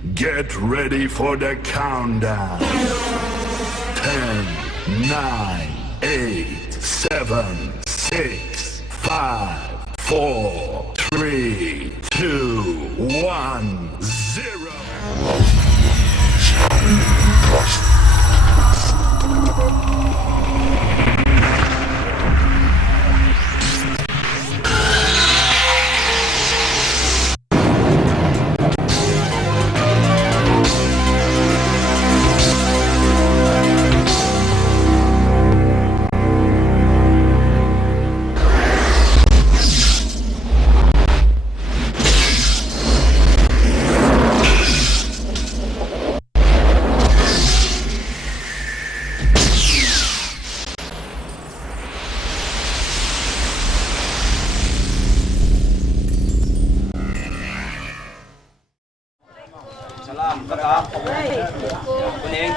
Get ready for the countdown. 10, 9, 8, 7, 6, 5, 4, 3, 2, 1, 0. Salam, kakak. Kuning.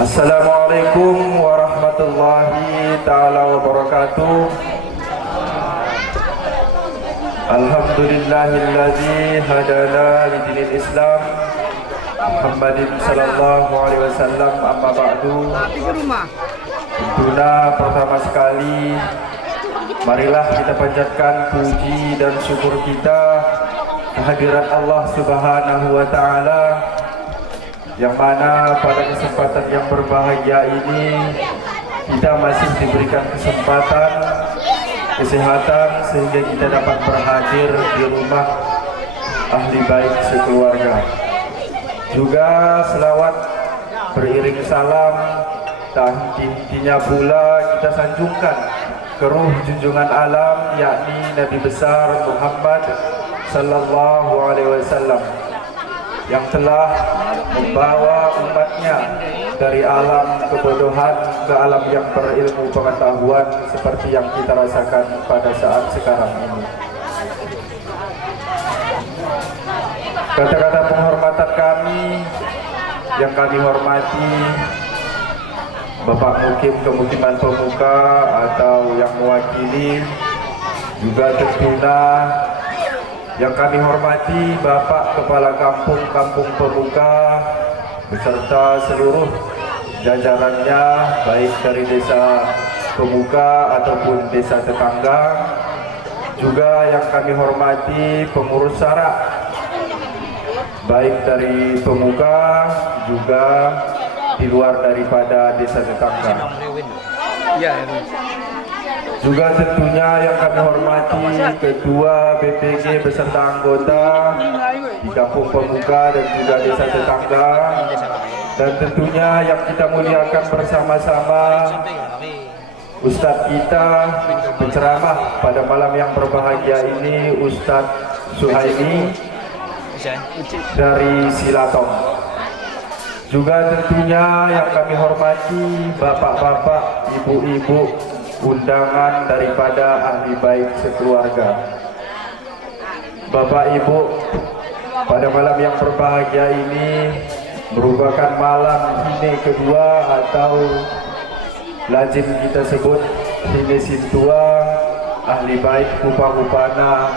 Assalamualaikum warahmatullahi ta'ala wabarakatuh. Alhamdulillahilladzi hadana lidinil Islam Muhammadin sallallahu alaihi wasallam, amma ba'du. Tentunya pertama sekali marilah kita panjatkan puji dan syukur kita kehadirat Allah Subhanahu wa ta'ala, yang mana pada kesempatan yang berbahagia ini kita masih diberikan kesempatan kesehatan sehingga kita dapat berhadir di rumah ahli baik sekeluarga. Juga selawat beriring salam tak henti-hentinya pula kita sanjungkan ke ruh junjungan alam, yakni Nabi besar Muhammad sallallahu alaihi wasallam, yang telah membawa umatnya dari alam kebodohan ke alam yang berilmu pengetahuan seperti yang kita rasakan pada saat sekarang ini. Kata-kata penghormatan kami yang kami hormati Bapak Mukim Kemukiman Pemuka atau yang mewakili, juga tentunya yang kami hormati Bapak Kepala Kampung Pemuka beserta seluruh jajarannya, baik dari desa Pemuka ataupun desa tetangga. Juga yang kami hormati pengurus SARA, baik dari Pemuka juga di luar daripada desa tetangga. Juga tentunya yang kami hormati Ketua BPG beserta anggota di Kampung Pemuka dan juga desa tetangga, dan tentunya yang kita muliakan bersama-sama Ustadz kita penceramah pada malam yang berbahagia ini, Ustadz Suhaimi dari Silatong. Juga tentunya yang kami hormati bapak-bapak, ibu-ibu, undangan daripada ahli baik sekeluarga. Bapak Ibu, pada malam yang berbahagia ini merupakan malam hine kedua atau lazim kita sebut hine sintua ahli baik Kupang-Kupana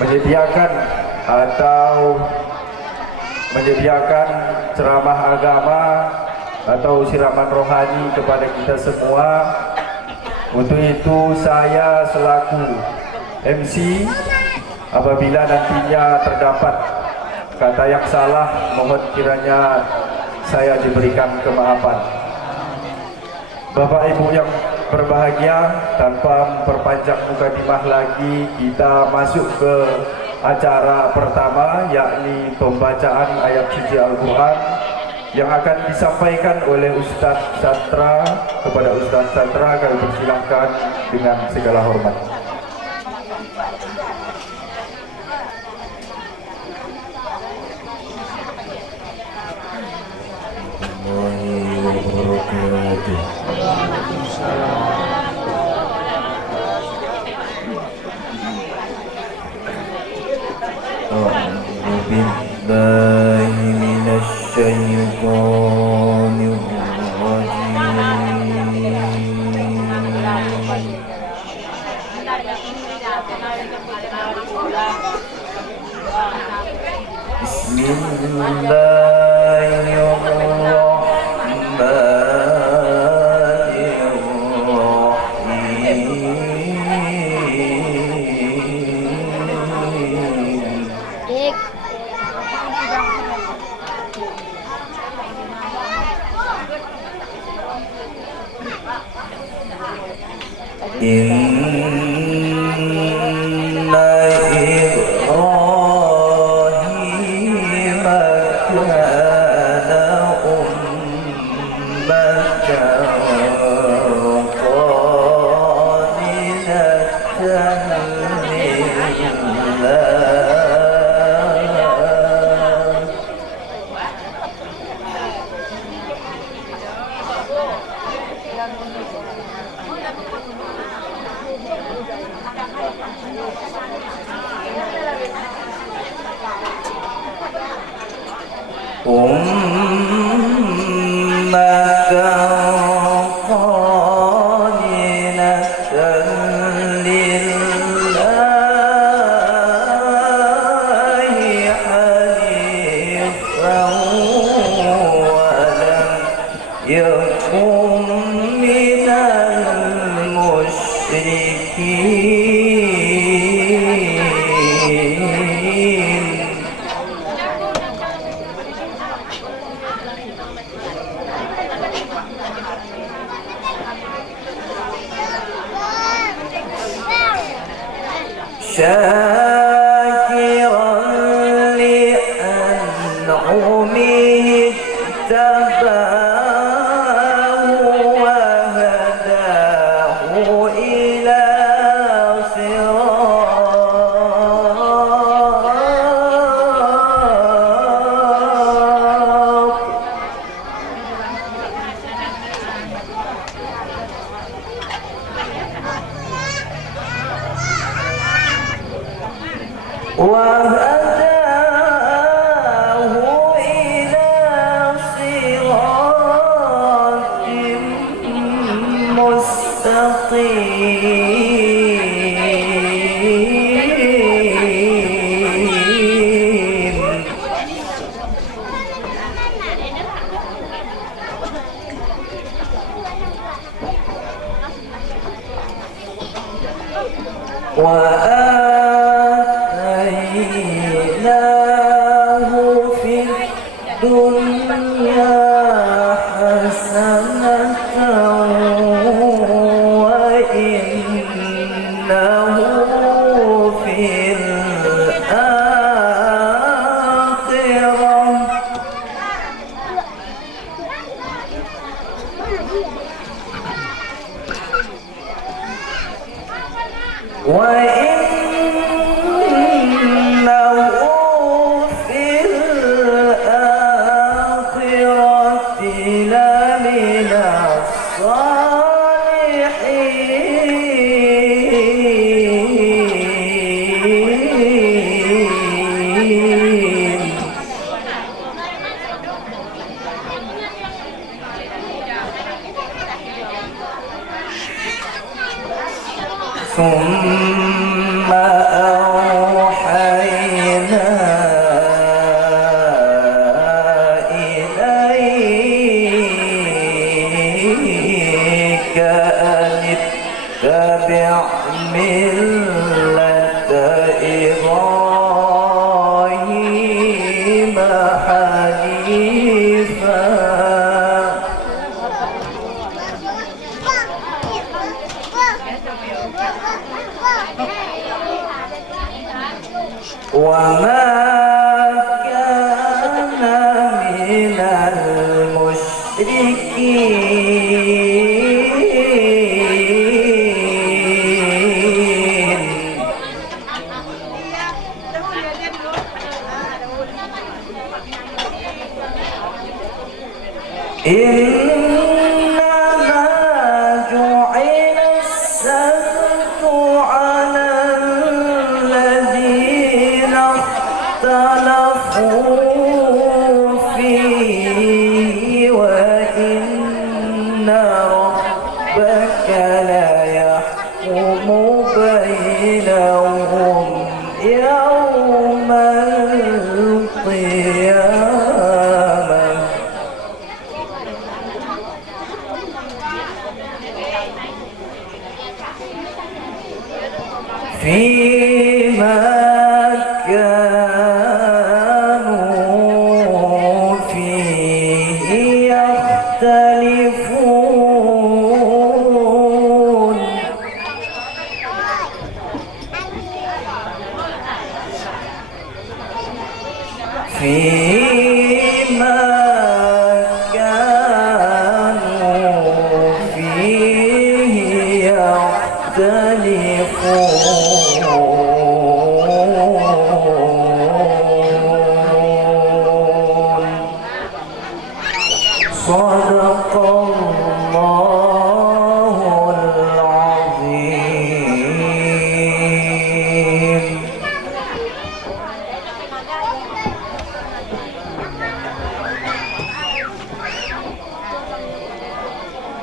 menyediakan atau menyediakan ceramah agama atau siraman rohani kepada kita semua Untuk itu saya selaku MC, apabila nantinya terdapat kata yang salah, mohon kiranya saya diberikan kemaafan. Bapak Ibu yang berbahagia, tanpa memperpanjang mukadimah lagi, kita masuk ke acara pertama, yakni pembacaan ayat suci Al-Quran yang akan disampaikan oleh Ustadz Satra. Kepada Ustadz Satra kami persilahkan dengan segala hormat. ثم أوحينا إليك أن ملة إبراهيم حنيفا وما كان من المشركين إنما جعل السبت على الذين اختلفوا فيه وإن ربك لا يحكم بينهم يوم القيامة فيما كانوا فيه يختلفون فيما كانوا فيه يختلفون صدق الله العظيم.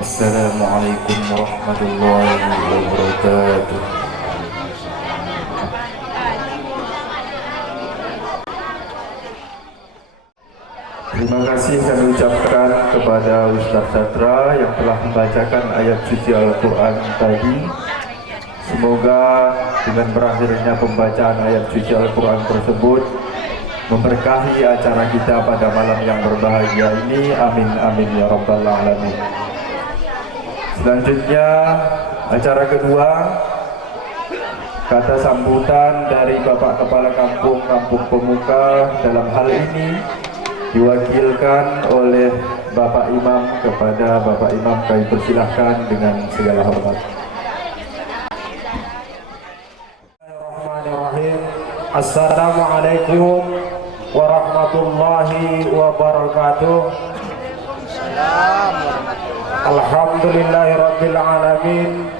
Assalamualaikum warahmatullahi wabarakatuh. Terima kasih kami ucapkan kepada Ustaz Chandra yang telah membacakan ayat suci Al-Quran tadi. Semoga dengan berakhirnya pembacaan ayat suci Al-Quran tersebut memberkahi acara kita pada malam yang berbahagia ini. Amin amin ya rabbal alamin. Selanjutnya acara kedua, kata sambutan dari Bapak Kepala Kampung Pemuka dalam hal ini diwakilkan oleh Bapak Imam. Kepada Bapak Imam kami persilahkan dengan segala hormat. Bismillahirrahmanirrahim. Assalamualaikum warahmatullahi wabarakatuh. Alhamdulillahirabbil alamin.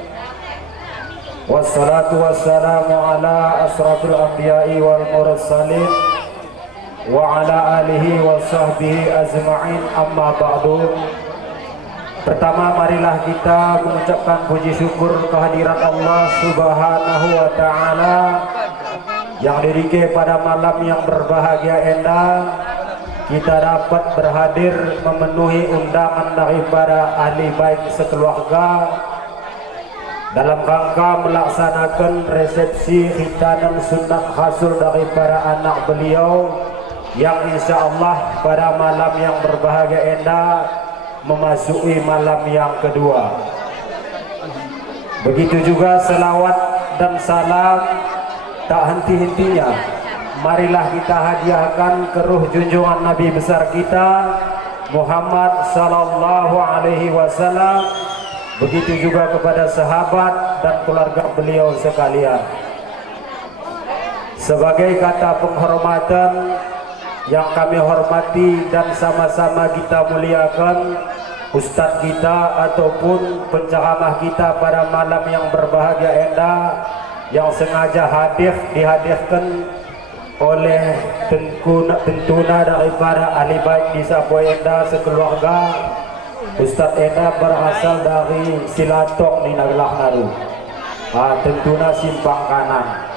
Wassalatu wassalamu ala asrafil anbiya'i wal mursalin wa ala alihi wa sahbihi azma'in, amma ba'du. Pertama, marilah kita mengucapkan puji syukur kehadiran Allah Subhanahu wa ta'ala yang dirike pada malam yang berbahagia endah. Kita dapat berhadir memenuhi undangan daripada ahli bait sekeluarga dalam rangka melaksanakan resepsi khitanan sunat hasul daripada anak beliau yang insya Allah pada malam yang berbahagia endah memasuki malam yang kedua. Begitu juga selawat dan salam tak henti-hentinya marilah kita hadiahkan ke ruh junjungan Nabi besar kita Muhammad sallallahu alaihi wasallam. Begitu juga kepada sahabat dan keluarga beliau sekalian. Sebagai kata penghormatan yang kami hormati dan sama-sama kita muliakan ustadz kita ataupun penceramah kita pada malam yang berbahagia endah yang sengaja dihadirkan oleh tentuna daripada ahli bait di Sapo Endah sekeluarga. Ustadz Endah berasal dari Silatong di Nagelah Naru, tentuna simpang kanan.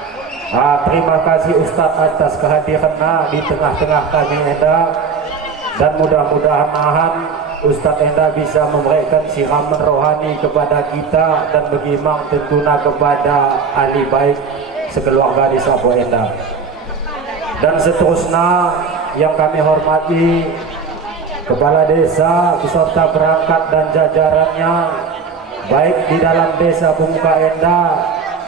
Terima kasih Ustadz atas kehadirannya di tengah-tengah kami Endah, dan mudah-mudahan Ustadz Enda bisa memberikan siraman rohani kepada kita dan bagaimana tentunya kepada ahli baik sekeluarga di Sapo Enda. Dan seterusnya yang kami hormati Kepala Desa beserta perangkat dan jajarannya, baik di dalam Desa Pemuka Enda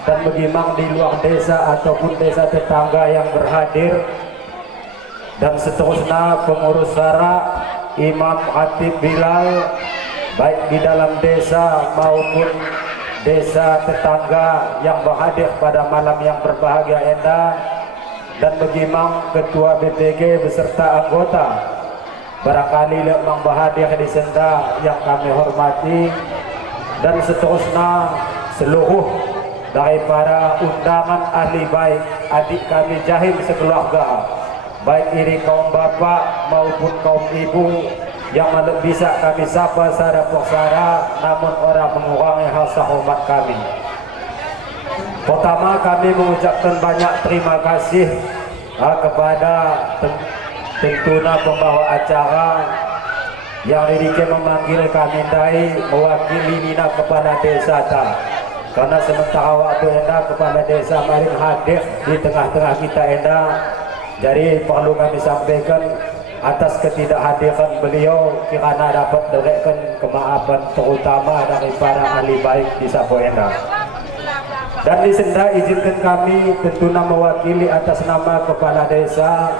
dan bagaimana di luar desa ataupun desa tetangga yang berhadir, dan seterusnya pengurus Sara, Imam Khatib Bilal, baik di dalam desa maupun desa tetangga yang berhadir pada malam yang berbahagia Enda, dan bagaimana Ketua BPG beserta anggota barangkali memang berhadir di Senda yang kami hormati, dan seterusnya seluruh daripada undangan ahli baik adik kami jahil sekeluarga, baik ini kaum bapak maupun kaum ibu yang bisa kami sapa secara persara namun orang mengurangi rasa hormat kami. Pertama, kami mengucapkan banyak terima kasih kepada tentunya pembawa acara yang dirinya memanggil kami dari mewakili Nina Kepala Desa ta. Karena sementara waktu Enda Kepala Desa maring hadir di tengah-tengah kita Enda, jadi perlu kami sampaikan atas ketidakhadiran beliau kirana dapat berikan kemaafan terutama daripada ahli baik di Sapo Enda. Dan di Senda izinkan kami tentunya mewakili atas nama Kepala Desa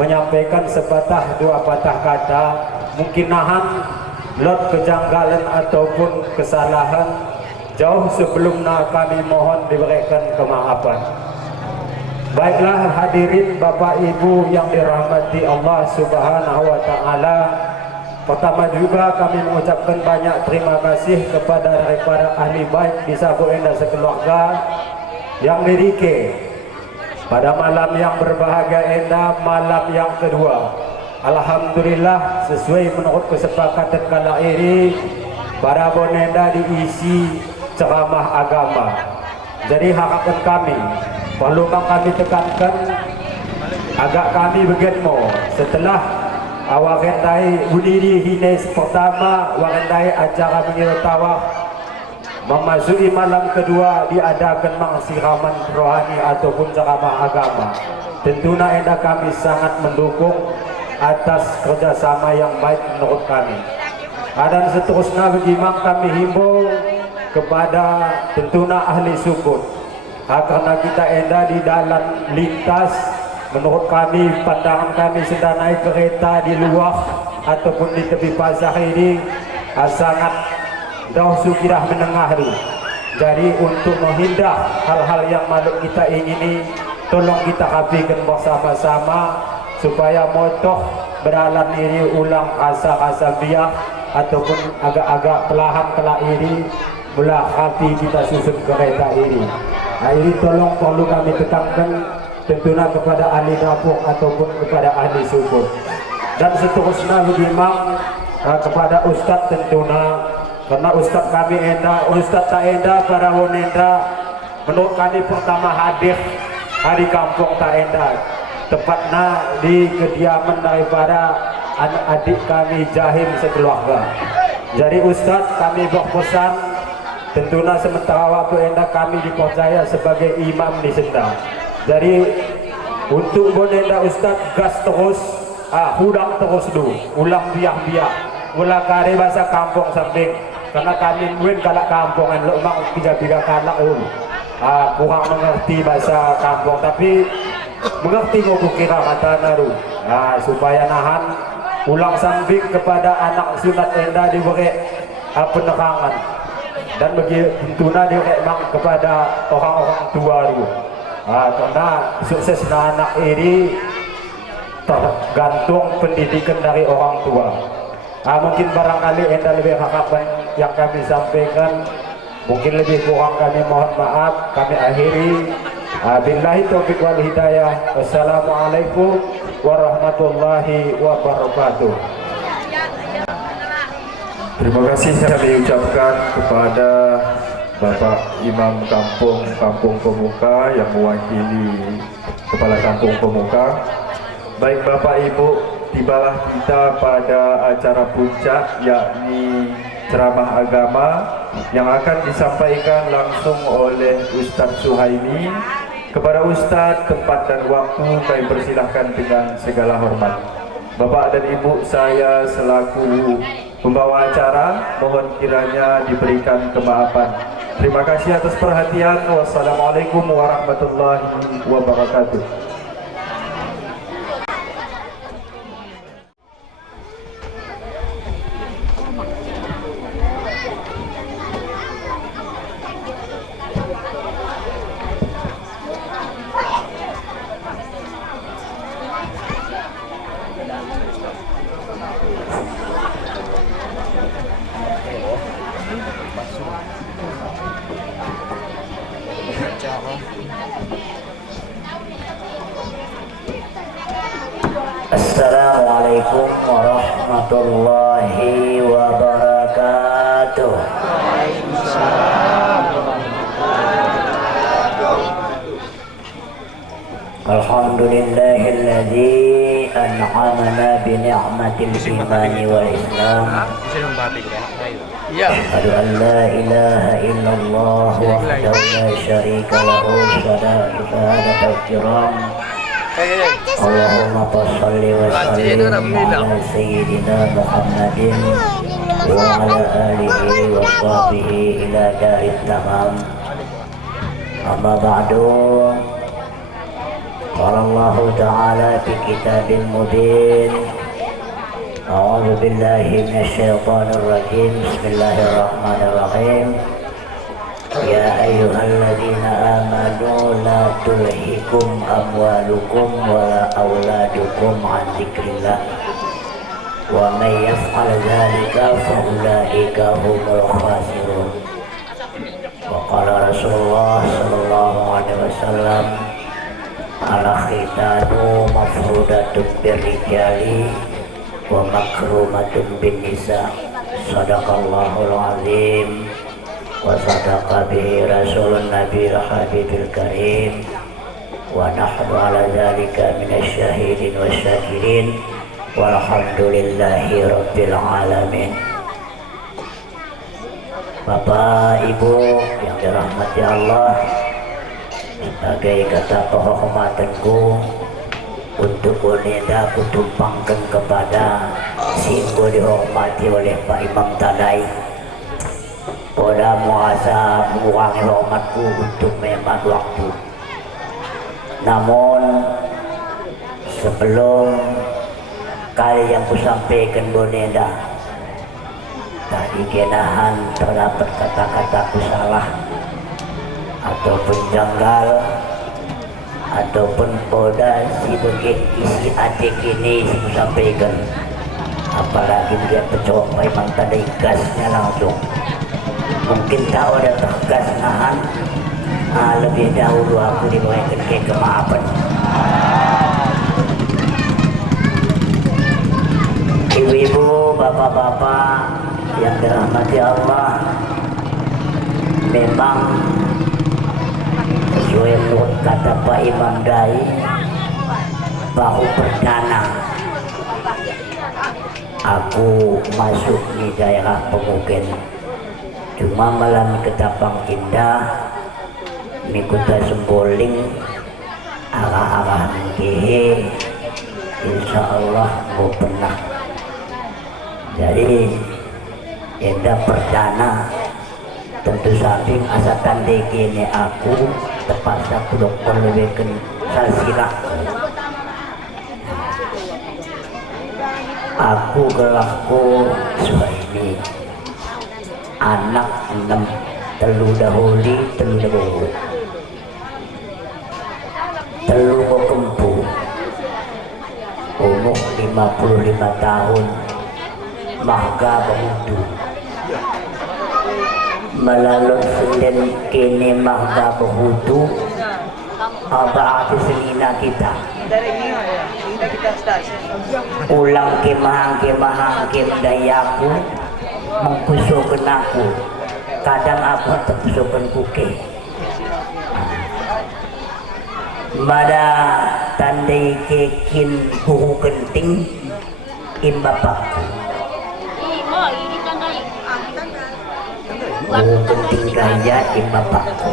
menyampaikan sepatah dua patah kata, mungkin nahan lot kejanggalan ataupun kesalahan jauh sebelumnya kami mohon diberikan kemaafan. Baiklah hadirin Bapak Ibu yang dirahmati Allah Subhanahu wa taala. Pertama juga kami mengucapkan banyak terima kasih kepada daripada ahli baik di Sapo Enda sekeluarga yang dirike pada malam yang berbahagia Enda, malam yang kedua. Alhamdulillah sesuai menurut kesepakatan kala ini para bonenda diisi ceramah agama. Jadi harapan kami perlu kami tekankan agak kami begitu setelah awak rendai berdiri hines pertama warendai acara mengira tawaf memasuki malam kedua diadakan mangsiraman rohani ataupun ceramah agama. Tentunya Enda kami sangat mendukung atas kerjasama yang baik menurut kami. Dan seterusnya bagaimana kami himbau kepada tentunya ahli sukun, karena kita Enda di dalam lintas, menurut kami pandangan kami sedang naik kereta di luar ataupun di tepi pasar ini sangat jauh sudah menengah dulu. Jadi untuk menghindar hal-hal yang makhluk kita ingini, tolong kita rapikan bersama-sama supaya motor berjalan ini ulang rasa-rasa biar ataupun agak-agak pelahan kelak ini mula rapi kita susun kereta ini. Nah, ini tolong perlu kami tekankan tentunya kepada ahli dapur ataupun kepada ahli suku. Dan seterusnya bagaimana kepada Ustadz tentunya, karena Ustadz kami Enda, Ustadz tak Enda, para wanita menurut kami pertama hadir hari kampung tak Enda, tepatnya di kediaman daripada adik kami Jahim sekeluarga. Jadi Ustadz kami berpesan tentunya sementara waktu Enda kami dipercaya sebagai imam di Senda. Jadi untuk bonenda Ustadz gas terus, hudang terus dulu, ulang biak-biak, ulang kari bahasa kampung samping. Karena kami mungkin kalak kampungan, lo mak 3 kalak kurang mengerti bahasa kampung, tapi mengerti mau kira mata naru. Supaya nahan ulang samping kepada anak sunat Enda diberi penerangan. Dan begitulah dia memang kepada orang-orang tua dulu. Karena sukses anak ini tergantung pendidikan dari orang tua. Mungkin barangkali Enda lebih harapan yang kami sampaikan, mungkin lebih kurang kami mohon maaf, kami akhiri. Billahi taufiq wal hidayah. Wassalamualaikum warahmatullahi wabarakatuh. Terima kasih kami ucapkan kepada Bapak Imam Kampung Pemuka yang mewakili Kepala Kampung Pemuka. Baik Bapak Ibu tibalah kita pada acara puncak, yakni ceramah agama yang akan disampaikan langsung oleh Ustadz Suhaimi. Kepada Ustadz, tempat dan waktu kami persilahkan dengan segala hormat. Bapak dan Ibu, saya selaku pembawa acara mohon kiranya diberikan kemaafan. Terima kasih atas perhatian. Wassalamualaikum warahmatullahi wabarakatuh. Assalamualaikum warahmatullahi wabarakatuh. Alhamdulillahilladzi an'amana bi ni'matil imani wal islam. Asyhadu an la ilaha illallah wahdahu la syarika lahu syahadatul kiram. Allahumma shalli wa sallim ala sayyidina Muhammadin wa ala alihi wa sahbihi ila darit tamam. Amma ba'du. Qala Allah ta'ala fi kitabin mubin. A'udzu billahi minasy syaithanir rajim. Bismillahirrahmanirrahim. Ya ayyuhalladzina amanu la tulhikum amwalukum wala auladukum an dzikrillah wa may yaf'al dzalika fa ulaika humul khasirun. Wa qala Rasulullah sallallahu alaihi wasallam ala khitanu mafrudatun birrijali wa makrumatun bin nisa. Sadaqallahul azim wa sadaqa bihi rasulun nabiyil habibil karim wa nahnu ala dzalika minasy syahidin wasyakirin walhamdulillahi rabbil alamin. Bapak Ibu yang dirahmati Allah, sebagai kata kehormatanku untuk boneda kutumpangkan kepada singgo dihormati oleh Pak Imam Tanai. Pada muasa mengurangi hormatku untuk menghemat waktu. Namun sebelum kali yang kusampaikan boneda, tadi kenahan terdapat kata-kataku salah ataupun janggal ataupun pada sebagai isi adik ini sampaikan, apalagi dia pecoak memang tanda gasnya langsung. Mungkin tahu ada tegas nahan, lebih dahulu aku diberikan ke kemaafan. Ibu-ibu, bapak-bapak yang dirahmati Allah, memang sesuai menurut kata Pak Imam Dai, bahu perdana aku masuk di daerah Pemukin. Cuma malam ketapang indah, mikuta semboling, arah-arah mengkehe, insya Allah mau pernah. Jadi indah perdana, tentu samping asa tandai kini aku terpaksa kudok perlebihkan salsila. Aku gelahku Suhaimi, anak 6, telu dahuli, telu dahulu, telu kempu, umur 55 tahun, mahga berhudu. Melalui senden kini mahga berhudu, berarti selina kita. Ulang kemahang dayaku mengkusukan aku, kadang aku terkusukan kuke. Pada tandai kekin buku kenting imbapakku. Guru penting gaya imbapakku.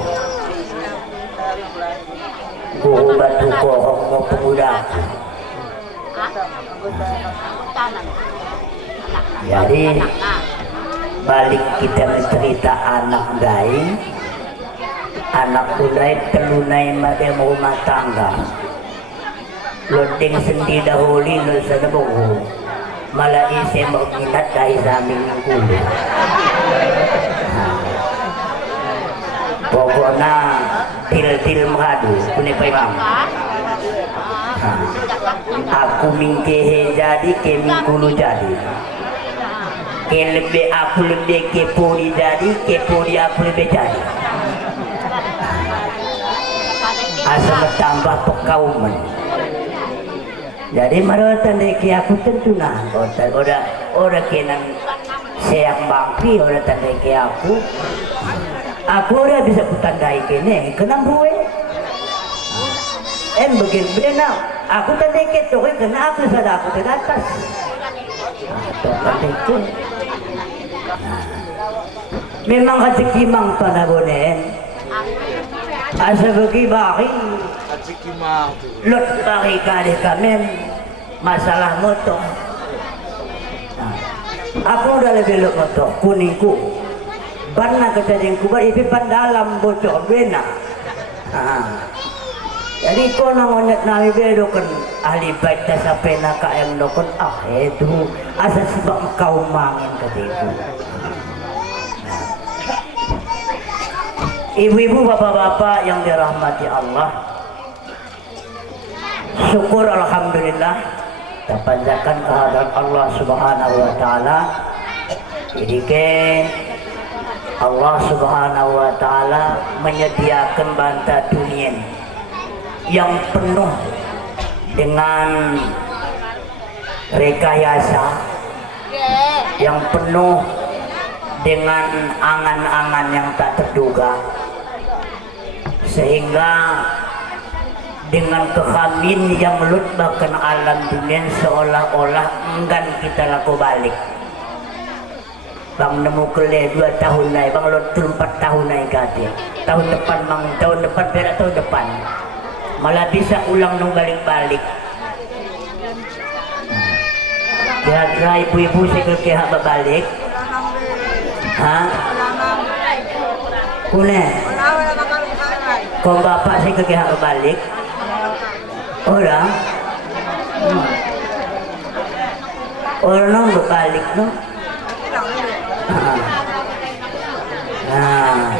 Guru batu kohong mau pemudaku. Jadi balik kita mencerita anak dai, anak udai telunai made rumah tangga. Lodeng sendi dahuli lo sadabogo. Malah isi minat dai samin kulu. Pokoknya til mengadu punya pemang. Aku mingkehe jadi ke mingkulu jadi. Aku lebih kepo di jadi, kepo di aku lebih jadi. Asal tambah pekauman. Jadi marwatan deki aku tentu nah. Orang kenan sayang bangki orang tandai aku. Aku udah bisa kutandai kene, kenapa gue? Begini aku tandai ke tuh, kena aku sadar aku di atas. Tandai ke. Memang rezeki mang panabonen. Asa bagi baki. Rezeki mang. Lot baki kali kami masalah moto. Aku udah lebih lot moto kuningku. Barna kejadian kubar itu pandalam bocor bena. Jadi kau nangonet nabi bedokan ahli bait sampai nak KM dokon itu asal sebab kau mangin ketiku. Ibu-ibu, bapak-bapak yang dirahmati Allah, syukur alhamdulillah kita panjatkan kehadirat Allah Subhanahu wa taala. Jadi Allah Subhanahu wa taala menyediakan banta dunia yang penuh dengan rekayasa, yang penuh dengan angan-angan yang tak terduga, sehingga dengan kekhamin yang lutbakan alam dunia seolah-olah enggan kita laku balik. Bang nemu kele 2 tahun naik, bang lot 4 tahun naik kate. Tahun depan bang, tahun depan berak tahun depan. Malah bisa ulang nung balik-balik. Kira-kira ibu-ibu saya balik. Hah? Kune? Kau bapak saya kekehak balik? Orang? Orang berbalik no? Nah,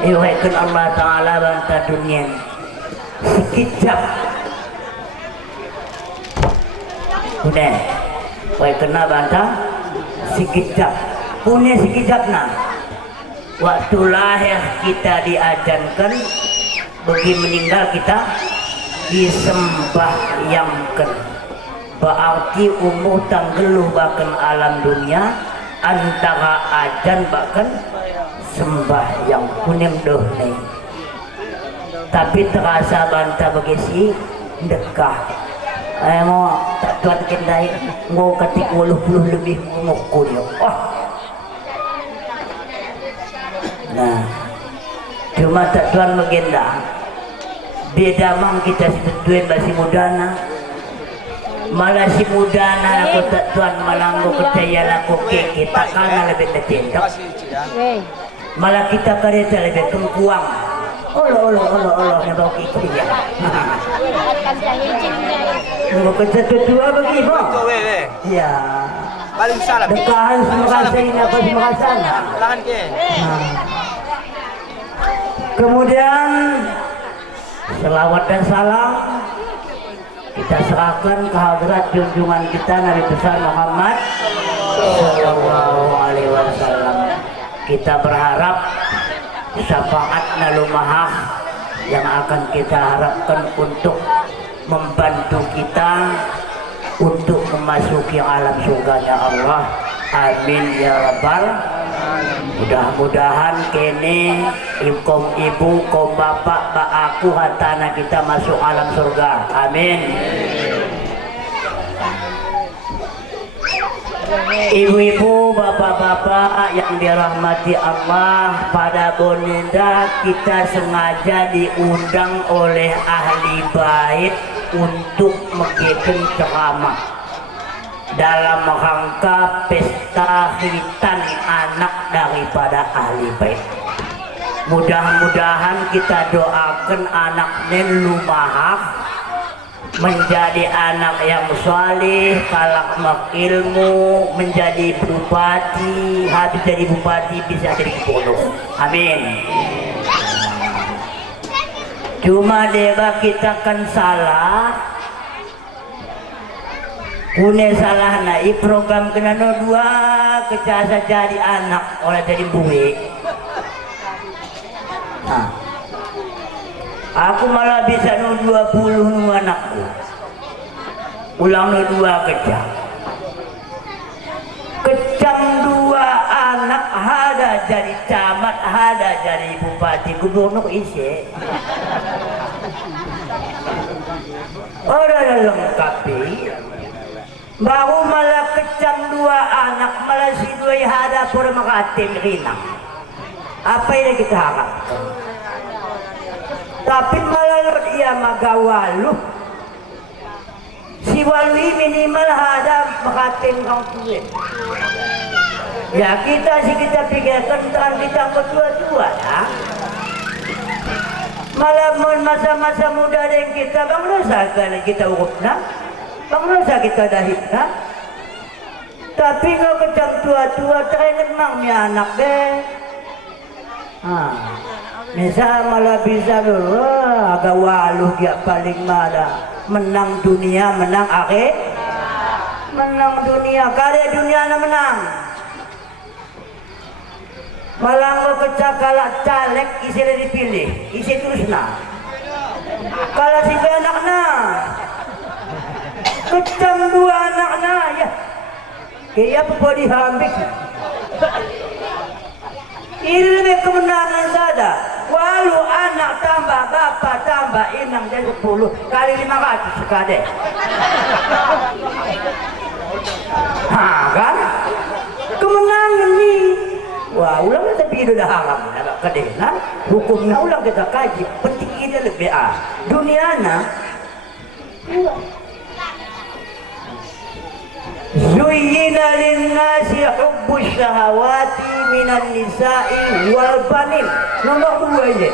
iwaikan Allah Ta'ala banta dunia sekejap. Udah, iwaikan banta sekejap. Punya sekejap nah. Waktu lahir kita diajankan, bagi meninggal kita disembahyangkan. Berarti umur tanggeluh bahkan alam dunia antara ajan bahkan sembahyang kuning doh nih. Tapi terasa banta bagi si dekah. Mau tak tuan kendai mau ketik 80 lebih mukul yo. Nah, cuma tak tuan megenda. Beda mang kita setuin masih mudana. Malah si mudana aku tak tuan malanggo percaya laku kita kana lebih tertindak. Malah kita kereta lebih kengkuang. Allah yang bawa kita ya. Mau kerja tua bagi ibu. Ya. Paling salah. Dekahan semua rasain apa semua rasanya. Kemudian selawat dan salam kita serahkan kehadirat junjungan kita Nabi besar Muhammad Sallallahu Alaihi Wasallam. Kita berharap syafaatnya lumahah yang akan kita harapkan untuk membantu kita untuk memasuki alam surganya Allah. Amin ya rabbal. Mudah-mudahan kini ibu, kaum bapak, aku hatana kita masuk alam surga. Amin. Ibu-ibu, bapak-bapak yang dirahmati Allah, pada bonenda kita sengaja diundang oleh ahli bait untuk mengikuti ceramah dalam rangka pesta khitan anak daripada ahli bait. Mudah-mudahan kita doakan anaknya lumahak menjadi anak yang saleh, kalak ilmu, menjadi bupati, habis jadi bupati bisa jadi gubernur. Amin. Cuma deba kita kan salah, punya salah naik program kena dua kecasa jadi anak oleh jadi buik. Nah, aku malah bisa no 20 anakku, ulang no 2 kecam. Kecam 2 anak, ada jadi camat, ada jadi bupati, gubernur isi. Orang lengkapi. Baru malah kecam 2 anak, malah si 2 ada pura makatim rinang. Apa yang kita harapkan? Tapi malah dia magawalu, si walu minimal ada makatim kang tuwe. Ya kita pikirkan tentang kita kedua-dua ya. Malah masa-masa muda yang kita bang rasakan kita urupna, bang rasa kita dahitna. Tapi kalau kecam tua-tua teringat mangnya anak deh. Misal malah bisa dulu agak waluh dia paling malah menang dunia, menang akhir, menang dunia, karya dunia na menang. Malah mau pecah kalak caleg isi dipilih, isi terus na. Kalau si anak na, kecam 2 anak na ya, kaya apa dihambil. Ini lebih kemenangan saja. Walau anak tambah bapak tambah inang jadi 10 kali 500 sekade. Kan? Kemenangan nih. Wah, ulang kita pido dah haram. Ada kadena hukumnya ulang kita kaji. Penting ini lebih duniana. Zuyyina linnasi hubbus syahawati minan nisa'i wal banin. Nomor 2 ini.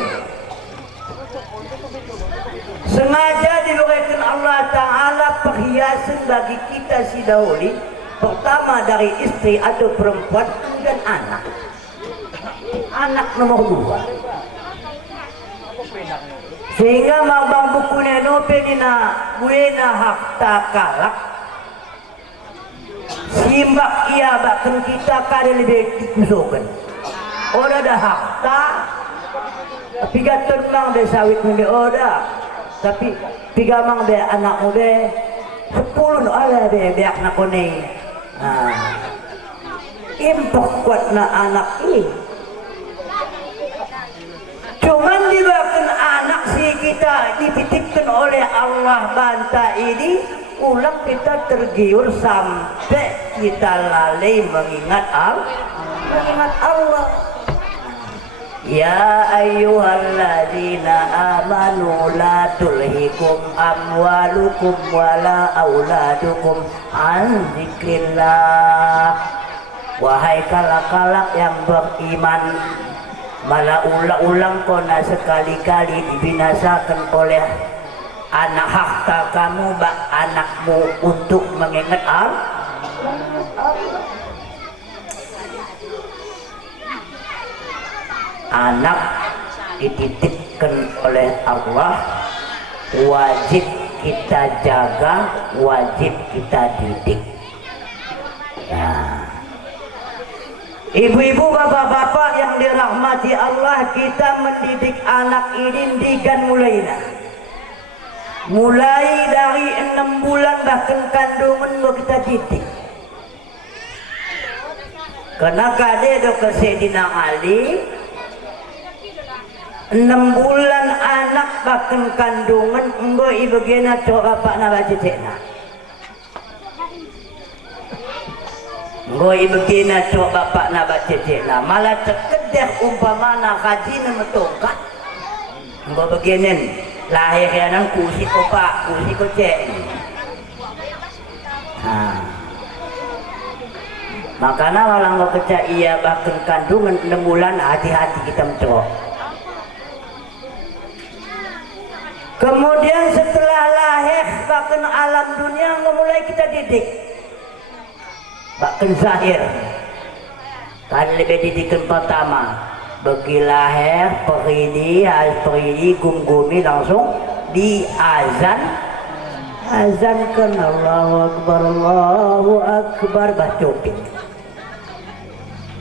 Sengaja diberikan Allah Ta'ala perhiasan bagi kita si dahulu. Pertama dari istri atau perempuan dan anak. Anak nomor 2. Sehingga mabang buku nenope nina buena hakta kalak. Simbak ia bahkan kita kada lebih dikusukan. Oda dah hakta, tapi gaton mang de sawit munde oda. Tapi tiga mang de anak muda 10 no ala de biak nak kuning. Impok kuat na anak ini. Cuman dibakan anak si kita dititipkan oleh Allah banta ini, ulang kita tergiur sampai kita lalai mengingat Allah. Ya ayyuhalladzina amanu la tulhikum amwalukum wala auladukum an dzikrillah. Wahai kalak-kalak yang beriman, malah ulang-ulang kona sekali-kali dibinasakan oleh anak harta kamu, anakmu untuk mengingat Allah. Anak dititipkan oleh Allah, wajib kita jaga, wajib kita didik. Nah, ibu-ibu, bapak-bapak yang dirahmati Allah, kita mendidik anak ini digan mulai dari 6 bulan bahkan kandungan mau kita didik. Karena kade do kesedina Ali 6 bulan anak bahkan kandungan enggo ibegena coba pak na bacecena. Ngoi begina cok bapak na baca cekna malah terkedeh umpamana haji na metongkat. Ngoi beginin lahir yang kusi ko pak, kusi ko cek. Makanya walau nggak kecak ia bahkan kandungan 6 bulan hati-hati kita mencerok. Kemudian setelah lahir bahkan alam dunia mulai kita didik. Bahkan zahir kan lebih didikan pertama bagi lahir peridi gum-gumi langsung diazan. Azankan Allahu Akbar bacopin.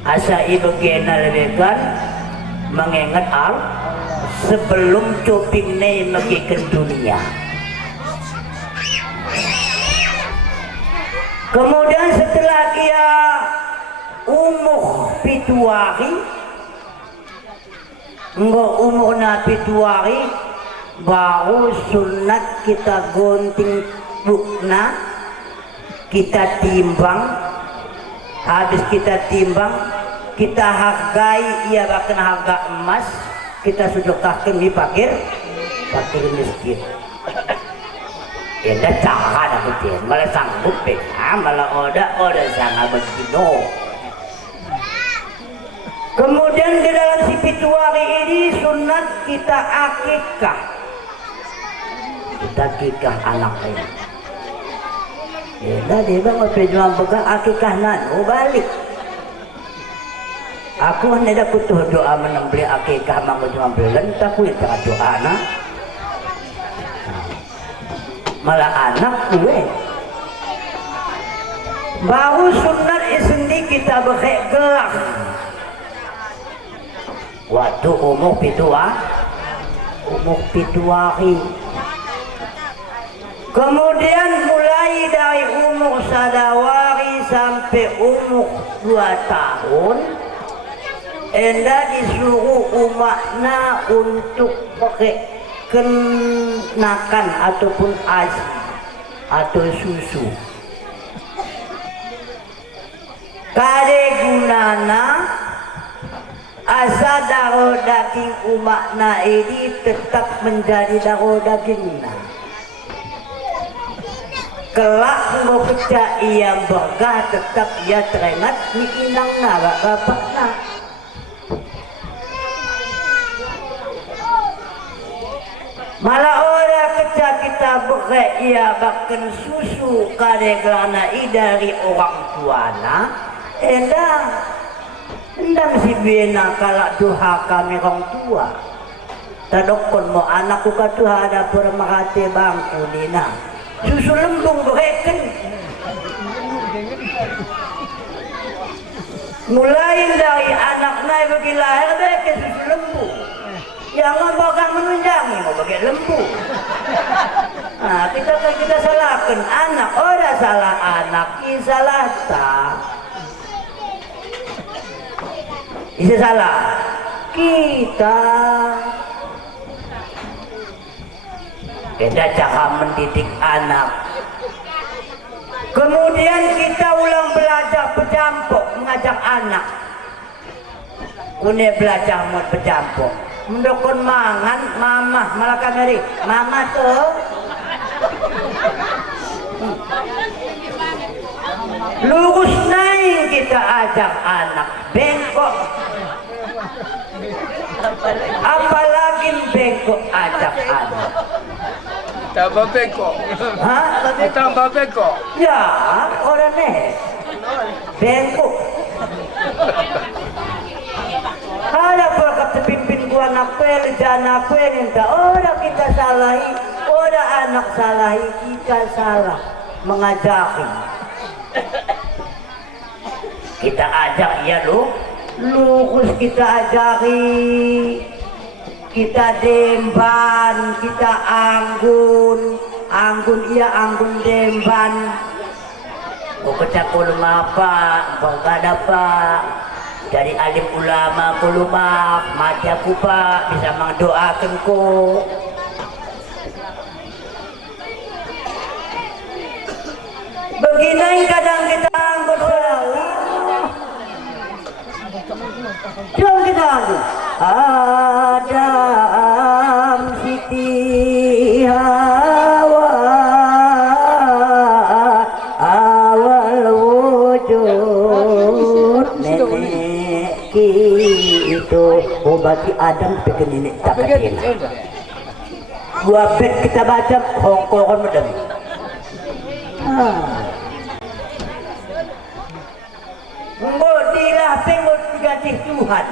Asa ibu kena lebihkan mengingat sebelum coping ini megikan dunia. Kemudian setelah dia umur pituari, enggak umur na pituari, baru sunat kita gunting bukna, kita timbang. Habis kita timbang, kita hargai, ia bahkan harga emas, kita sedekahkan di fakir miskin. Ya dah cara dah betul, malah sanggup malah oda sangat begitu. Kemudian di dalam si pituari ini sunat kita akikah. Kita akikah anak ini. Ya dah dia bang pejuang pegang akikah nanu balik. Aku hendak kutuh doa menembeli akikah mang juang belen tak kulit tak doa na. Malah anak gue. Baru sunat sendi kita berhek gelak. Waktu umur pituari. Kemudian mulai dari umur sadawari sampai umur 2 tahun, enda disuruh umatna untuk pakai kenakan ataupun asi atau susu. Kade gunana asa darah daging umatna ini tetap menjadi darah dagingna. Kelak mau pecah ia bergah tetap ia teringat ni inang na bapak na. Malah orang kecak kita bergah ia bahkan susu kade kerana dari orang tuana. Endang si bina kalak duha kami orang tua. Tadokon mo anakku ka tuha ada permahati bangku dina. Susu lembung bereken. Mulai dari anak naik bagi lahir ke susu lembu. Yang ngomongkan menunjangi mau bagi lembu. Nah kita salahkan anak. Orang salah anak, salah tak. Bisa salah kita. Kita cara mendidik anak. Kemudian kita ulang belajar pejampuk mengajak anak. Kune belajar mau pejampuk. Mendokon mangan mama malah kameri. Mama tuh. Lurus naik kita ajak anak. Bengkok. Apalagi bengkok ajak anak. Tambah bengkok. Hah? Tambah bengkok. Ya, orang bengkok. Ada perkata pimpin gua anak pel, jana pel, entah orang kita salahi, orang anak salahi, kita salah mengajari. Kita ajak ya lu, lurus kita ajari. Kita demban, kita anggun iya anggun demban. Kau kecak apa, kau gak dapat. Dari alim ulama kulumak, mati aku pak bisa mendoakan ku. Begini kadang kita anggun selalu. Coba kita langsung. Adam Siti Hawa awal wujud nenek itu. Oh berarti Adam bikin nenek tak kecil. Dua bed kita baca hongkongan medem. Dilah pengut ganti Tuhan.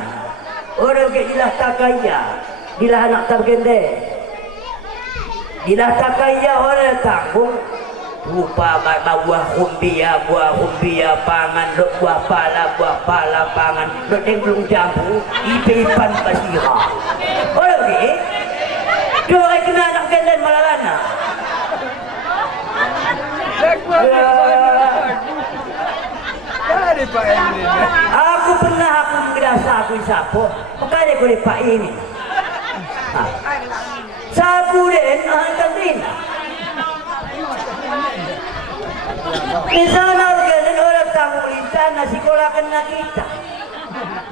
Orang ke dilah takaya, dilah anak tergende, dilah takaya orang tanggung. Rupa buah kumbia pangan, buah pala pangan, dek belum jambu, ipan basira. Orang ke, dua kena anak genden malalana. Aku pernah merasa aku sapo, makanya aku lepak ini. Sapu den, kantrina. Misalnya orang tanggung lincana sekolah kena kita,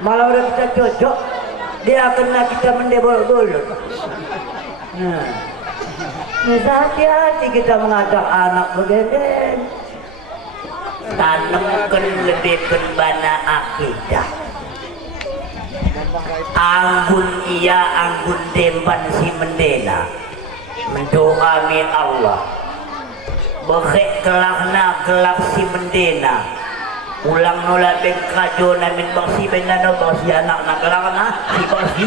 malah orang kita cocok, dia kena kita mendebol-bolol. Hati-hati kita mengajak anak begeden. Tanamkan lebih berbana akidah. Anggun iya anggun demban si mendena mendoa min Allah bekek kelakna kelak si mendena ulang nolak ben kajo namin bang si benano bang si anak na kelakna si bang si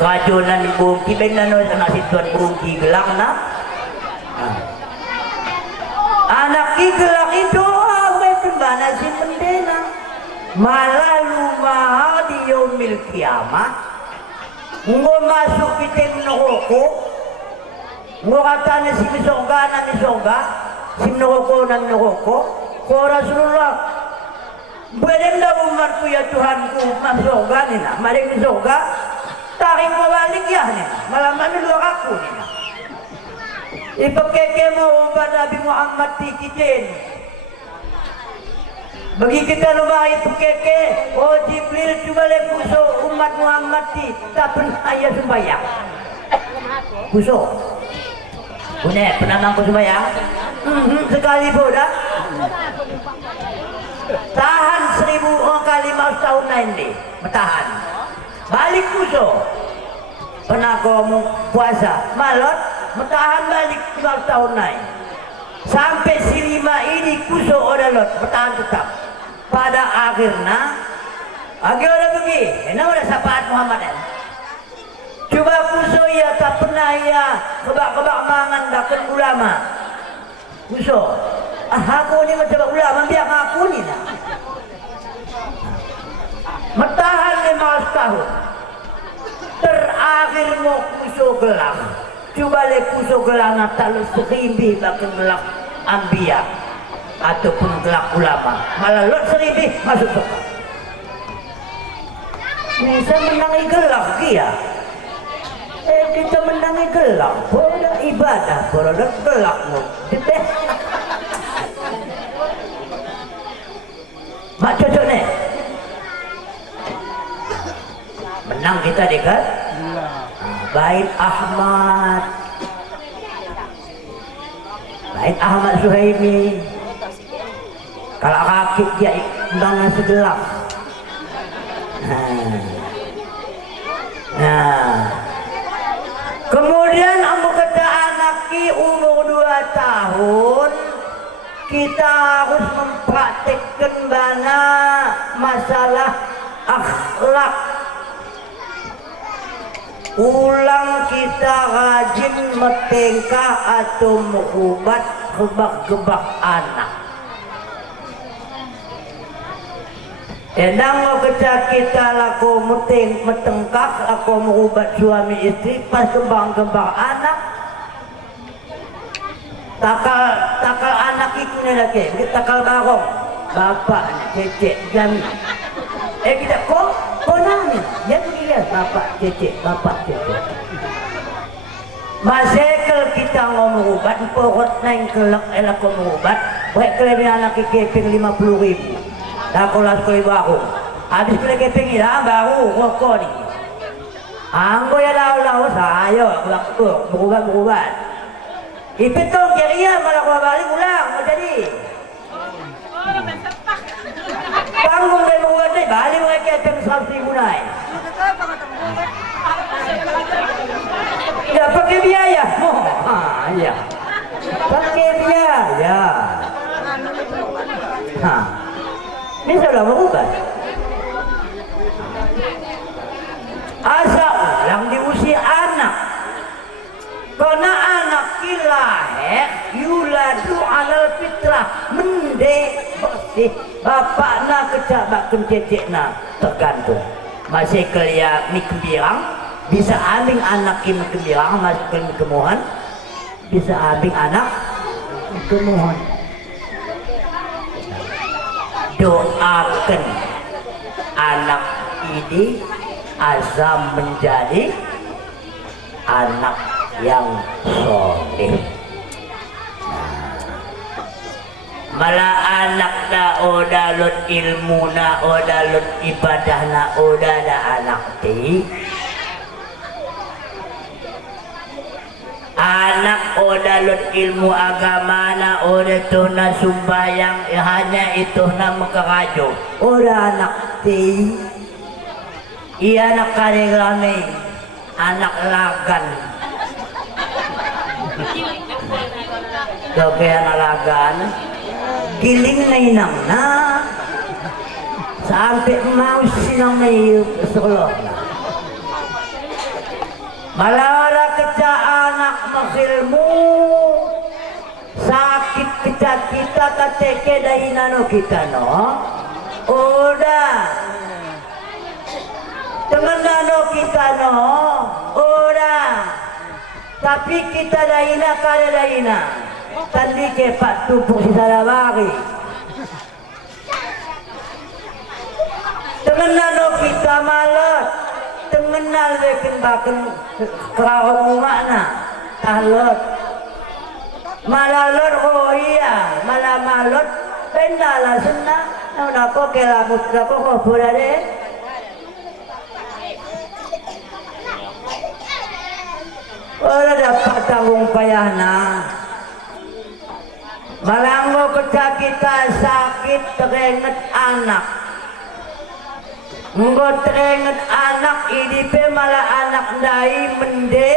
kajo nan bungki benano anak si tuan bungki kelakna anak igelak itu apa berbana si mendena malah lumah di yaumil kiamat ngo masuk kita neraka ngo katanya si misongga na misongga si neraka na neraka ko Rasulullah boleh dah umatku ya Tuhanku masongga ni na maling misongga tarik mawalik ya ni malam dua aku ni na ipakeke mo ba Nabi Muhammad tikitin bagi kita lumayan pekeke, oh Jibril coba le puso umat Muhammad ti tak pernah ayah sembahyang. Puso, punya pernah mampu sembahyang? Sekali boda. Tahan 1000 kali mau tahun nanti, bertahan. Balik puso, pernah kamu puasa, malot, bertahan balik 5 tahun naik. Sampai si 5 ini puso odalot, bertahan tetap. Pada akhirnya orang pergi udah sapaat Muhammadan coba kuso ya tak pernah ya kebak-kebak mangan bahkan ulama kuso aku ni macam ulama biar aku ni lah mentahan 5 tahun terakhir mau kuso gelang coba le kuso gelang tak lu serimbi bahkan gelak ambia ataupun gelak ulama malah lot seribu masuk surga bisa menangi gelak dia kita menangi gelak pada ibadah pada gelak mak cocok ni menang kita dekat Bait Ahmad Suhaimi kalau kaki dia undangnya segelap. Kemudian ambo kata anaki umur 2 tahun kita harus mempraktikkan banyak masalah akhlak. Ulang kita rajin metengkah atau mengubat gebak-gebak anak. Enang mau kerja kita laku metengkak aku mengubat suami istri pas kembang-kembang anak takal anak itu ni lagi takal barong bapak cecek jami kita kok nangis yang dia bapak cecek masekel kita ngomong ubat porot naik kelak elak ngomong ubat baik kelebihan anak keping 50.000 tak kolas koi baru Habis kena keping hilang baru rokok ni. Anggo ya lau saya berubat. Ipetong ceria malah gua balik ulang jadi. Bangun dari berubat ni balik mereka keping 100,000 naik. Ya pakai biaya. Ya. Pakai biaya. Ini sudah berubah. Asa ulang di usia anak. Karena anak lahir yuladu alal fitrah mendek bersih. Bapakna kecabak kencecekna tergantung. Masih kelia mie kembirang bisa ambil anak mie kembirang masuk ke kemohon bisa ambil anak kemohon. Doakan anak ini azam menjadi anak yang soleh. Malah anak na oda lut ilmu na oda lut ibadah na oda da anak ti. Anak oda lut ilmu agama na oda to na sumbayang hanya itu na makarajo. Oda anak ti. Iya anak kare-rame, anak lagan. Doke anak lagan, giling na inang na, sampai mau sinang na sekolah na. Malara keca anak makilmu, sakit kita kateke dahinano kita no, udah. Dengan nano kita no, ora. Tapi kita daina kare daina. Tandi ke pak tubuh si salawari. Dengan nano kita malat. Tengenal beken baken kerahong makna. Talot. Malalot oh iya, malamalot. Pendala senang. Nako kelamut nako kau berade. Orang dapat tanggung payahna. Malanggo keca kita sakit teringet anak. Engko teringet anak idipe malah anak dai mende.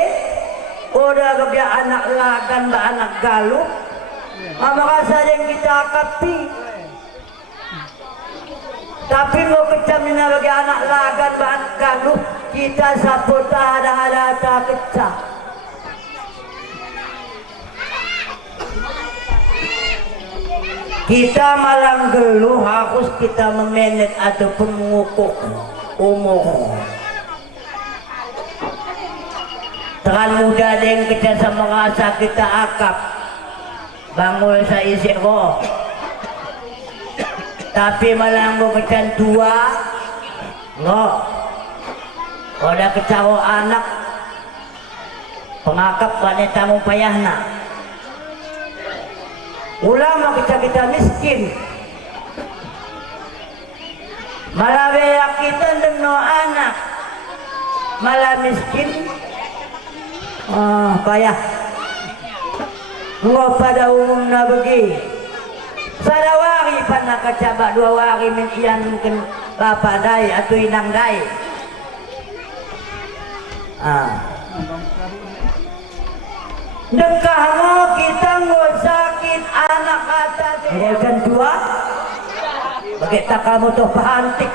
Udah bagi anak lagan ba anak galuh. Maka saja kita akapi. Tapi mau kecamina bagi anak lagan ba anak galuh kita sapota ada tak kecah. Kita malang geluh harus kita memenet ataupun mengukuh umur. Terang muda yang kita sama rasa kita akap bangun sa isi roh. Tapi malang kecan tua no. Ada kecaro anak pengakap wanita tanggung payahna. Ulama kita miskin malah beyak kita deno anak malah miskin payah nggak pada umumnya begi sadawari pana kacaba 2 wari min iyan mungkin bapak dai atau inang dai dekah mo kita nggak sakit anak kata dia tua bagi tak kamu tuh pahantik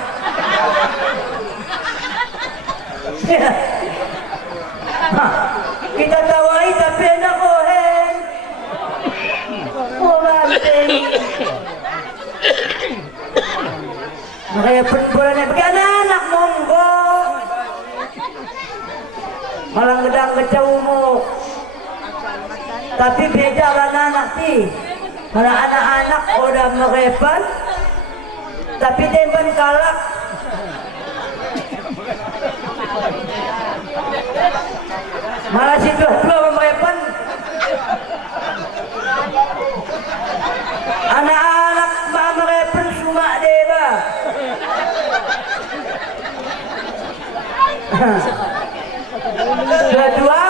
kita tawai tapi enak kohen banting makanya perempuannya bagi anak monggo malah gedang kecaumu. Tapi beda anak ti, mana anak-anak udah merepan, tapi demban kalak. Malah si dua merepan, anak-anak merepan cuma deba. Dua-dua.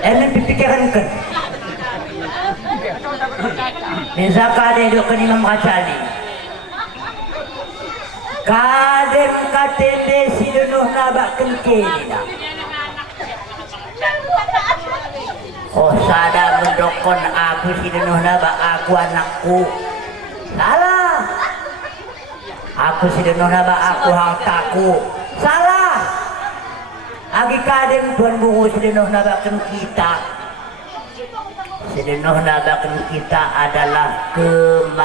Ini dipikirkan kan. Bisa kade dok Imam Ghazali. Kadem katende sidunuh nabakeun kini. Oh sada mendokon aku sidunuh nabak aku anakku. Salah. Aku sidunuh nabak aku hartaku. Salah. Agi kadem tuan bungu sidunuh nabakeun kita. Sidunuh nabakeun kita adalah kematian.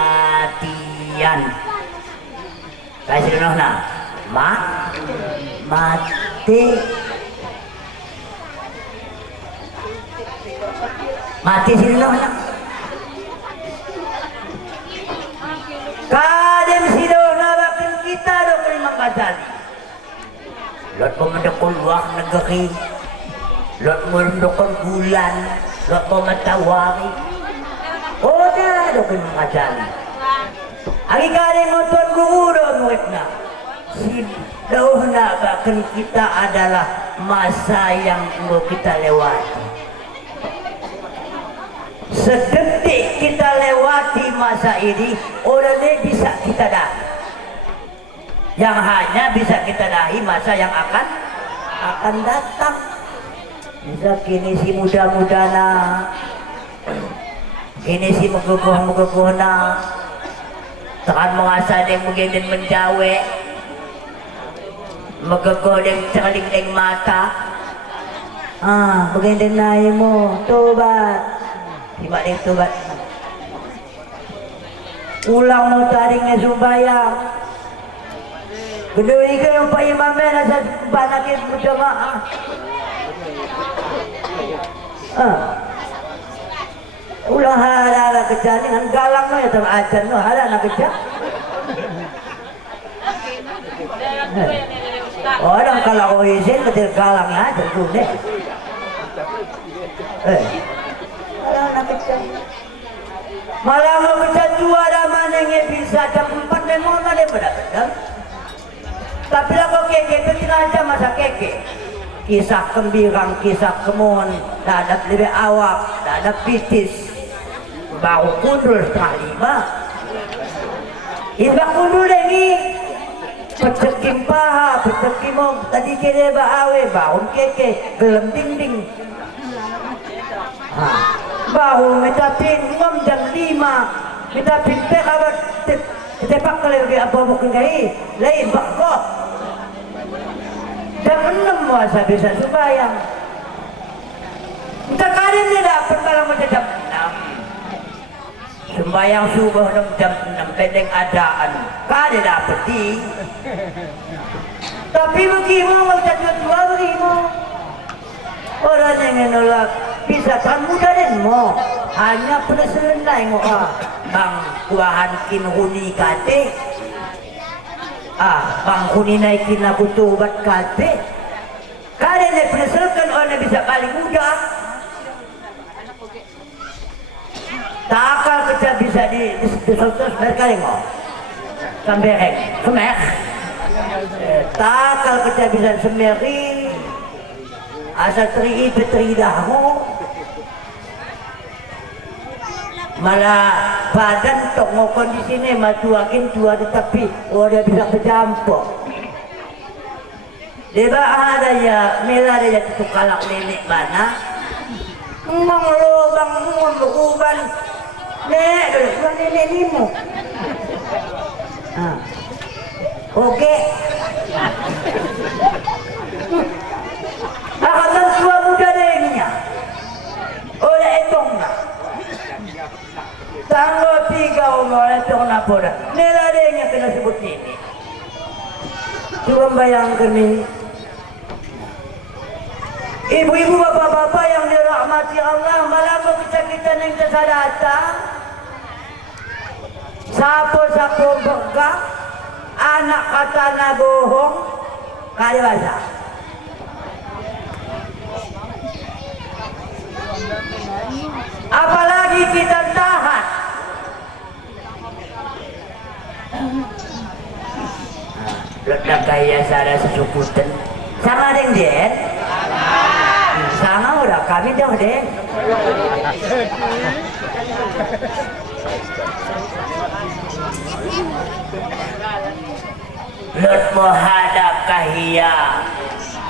Kasih sidunuhna mati. Mati sidunuhna. Kadem sidunuhna bakeun kita dok Imam Ghazali. Lot pemendekon luar negeri, lot pemendekon bulan, lot pematawari. Oh dah dok Imam Ghazali. Agi kadem ngotot guru do muridna. Sidunuhna bakeun kita adalah masa yang mau kita lewati. Sedetik kita lewati masa ini, orangnya bisa kita dahi. Yang hanya bisa kita dahi masa yang akan datang. Bisa kini si muda-mudana, kini si meguguh-meguguhna, tekan mengasa deng begini menjawe, meguguh deng cerling deng mata. Begini naimu, tobat. Tiba dia tobat. Ulang mau taringnya sumbayang. Kedua ini yang Pak Imamnya nasa banakin berjamaah. Ulang hara kecil dengan galang no ya sama ajan no hara kecil. Orang kalau izin kecil galangnya aja dulu deh. Malah mau kita jual mana yang bisa jam 4 memang ada pada. Tapi lah kok keke betina aja masa keke. Kisah kembirang, kisah kemun, tak ada lebih awak, tak ada pitis. Bau kundul setengah 5. Ibak kundul lagi. Pecekim paha, pecekim tadi kira baawe, baun keke, gelem dinding. Bahu minta pin ngom jam 5 minta pin teh kabar tepak kalau lagi apa bukan gai lain bakok jam 6 masa bisa sembahyang minta karim dia dapat kalau macam jam 6 sembahyang subuh jam 6 pendek adaan kade dapat di tapi begimu macam tua begimu orang yang nolak bisa kan mudah den mo hanya peneselenai mo bang kuahan kin huni kate bang huni naikin aku tobat kate kare ne peneselkan orang bisa paling mudah takal kita bisa disotos berkali mo sambereng semer takal kita bisa semeri asal teri petri dahmu malah badan tok ngokon di sini matuakin tua tetapi udah bisa bercampur. Deba ada ya mela dia tuh kalak nenek mana? Ngomong lo bang ngomong beruban nenek dulu nenek nimu. Oke. Akan tua muda dehnya. Oleh etongna. Tanggal 3 umur etongna poda. Nela dehnya kena sebut ini. Coba bayangkan nih. Ibu-ibu bapak-bapak yang dirahmati Allah, malah kita yang tersadata. Sapo-sapo begak, anak kata na bohong, kali bahasa. Apalagi kita Letak kaya sada sesukutan sama deng Den sama udah kami dah Den Lot mohadap kahia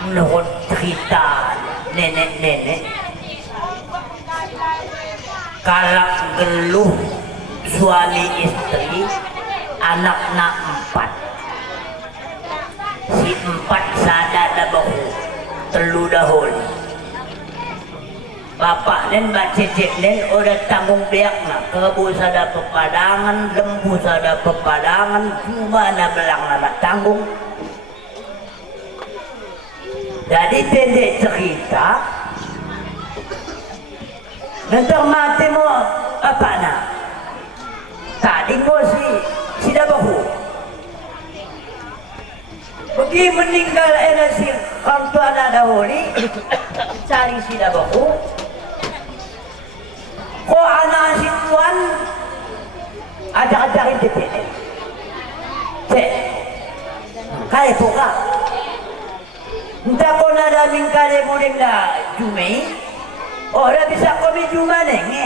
menurut cerita nenek-nenek kalak geluh suami istri anaknya 4 si 4 sadar bahu telu dahul bapak dan mbak cecek dan udah tanggung biakna kebu sada pepadangan lembu sada pepadangan cuma na belang nama tanggung jadi pendek cerita nanti mati mau apa nak tadi mau si dabahu pergi meninggal si orang tua anak dahulu cari si dabahu kok anak si tuan ajak-ajakin cek cek kaya poka entah kau nada mingkade mudim dah jumei orang bisa komi juma nenge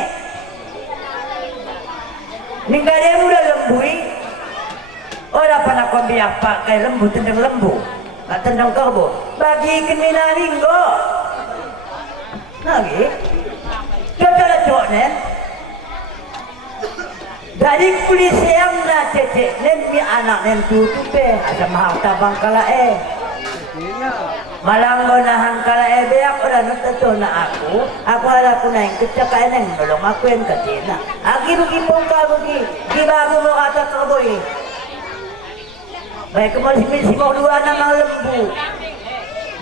mingkade muda lembui orang pernah komi apa kayak lembu tendang lembu nak tendang kerbo bagi kenina linggo lagi coba cok nen dari kulis yang nak cecek nen mi anak nen tutup ada mahal tabang kala malang nahan kala beak orang nonton na aku ala ko na yung kecakain ng nolong ako yung katina agi bugi pongka bugi gibago mo kata kaboy baik mo si mo dua na mga lembu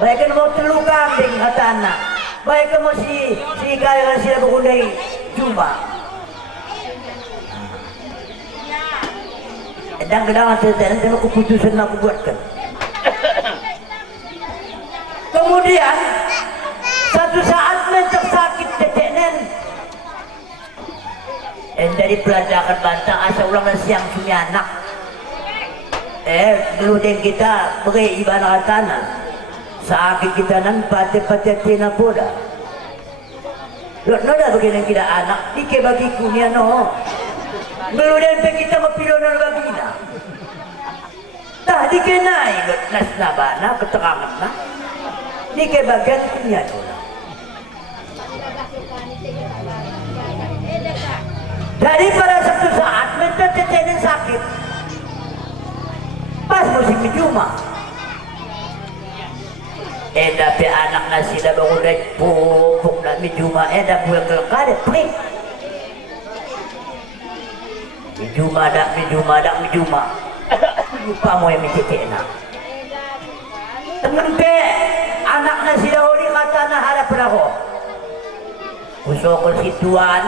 baik mo telu kambing katana baik mo si kaya sila bukunay juma edang-gedang cerita nanti aku putusan aku buatkan kemudian satu saat mencek sakit cecenen dari pelajaran bantang asa ulang siang punya anak dulu den kita beri ibarat tanah sakit kita nan pati-pati tina poda lot noda begini kita anak dike bagi kunia no dulu den kita mapilonan bagina tah dikenai lot nasnabana keterangan na ini ke bagian punya orang. Jadi pada satu saat minta cecek sakit pas musim Juma tapi anak nasi dah bangun dari pupuk nak Juma dah buat kelkar prik Juma lupa mau yang cecek nak temen pe anaknya si dahuli kata na harap raho usokol si tuan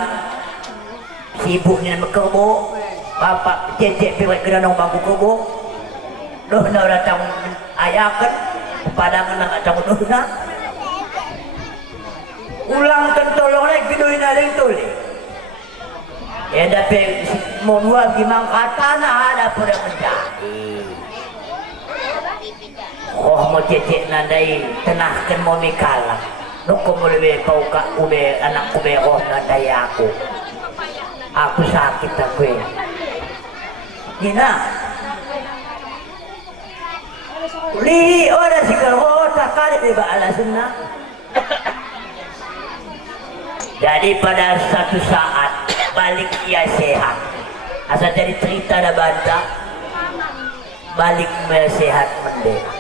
sibuk ni kerbo bapak cecek pewek kena nong bangku kerbo doh na datang ayakan padangan nang atang doh na ulang tentolong lagi biduin ada yang tuli dapat mau dua gimang kata na harap pada menjadi mau cecek nandai tenahkan mau mikala nuko mo lewe pau ka ube anak ube nandai aku sakit aku Nina lihi orang si kalau takar beba alasan na jadi pada satu saat balik ia sehat asal jadi cerita ada bantah balik ia sehat mendek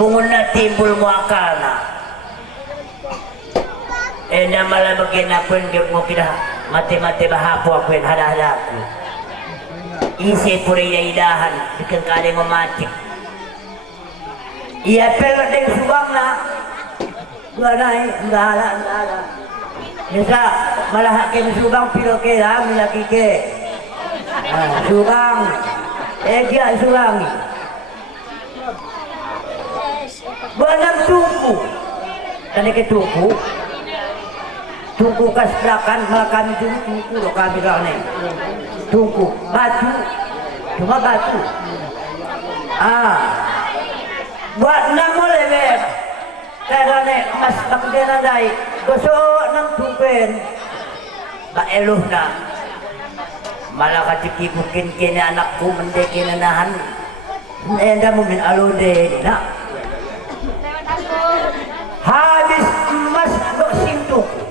munguna timbul muakalna malah bagian aku yang mau kita mati-mati bahapu aku yang hada-hada aku isi pura idahan bikin kali memati iya pelot yang subang na dua naik enggak ala bisa malah hakim subang piro ke lagi lagi ke subang dia subang buangan tuku tadi ke tuku tungku kas belakang malah kami tungku loh kami nih tungku batu cuma batu buat namo lebe kaya nih mas bakdena dai gosok nang tungkuin ba eluh na malah kaciki bukin kini anakku mendeki nahan enda mo min alode na habis emas bersing tungku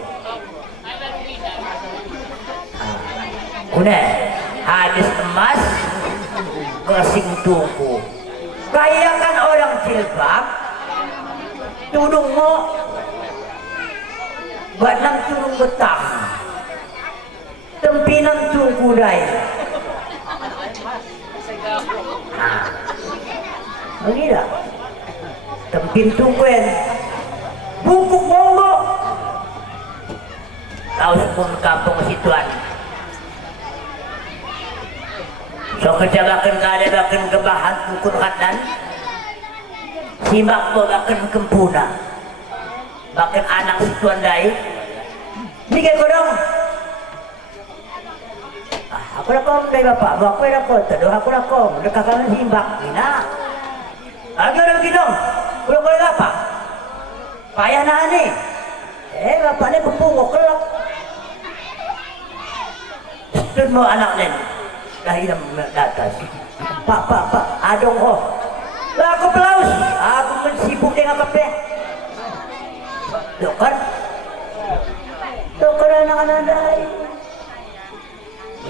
Kune, habis emas bersing tungku kaya kan orang jilbab tudung mo banang tudung betah tempinan tungku dai begitu tempin tungkuin bungkuk bongo tahu pun kampung situan so kejabakan kada bakan kebahan kukur katan simak mo bakan kempuna bakan anak situan dai ini kayak kodong aku lakom dari bapak aku lakom teduh aku lakom dekakalan simbak ina lagi orang ginong udah boleh apa payah nani bapaknya pembungok kelak dan mau anak nen dah hilang di atas pak adong kok lah aku pelaus aku sibuk dengan kape dokter anak-anak dai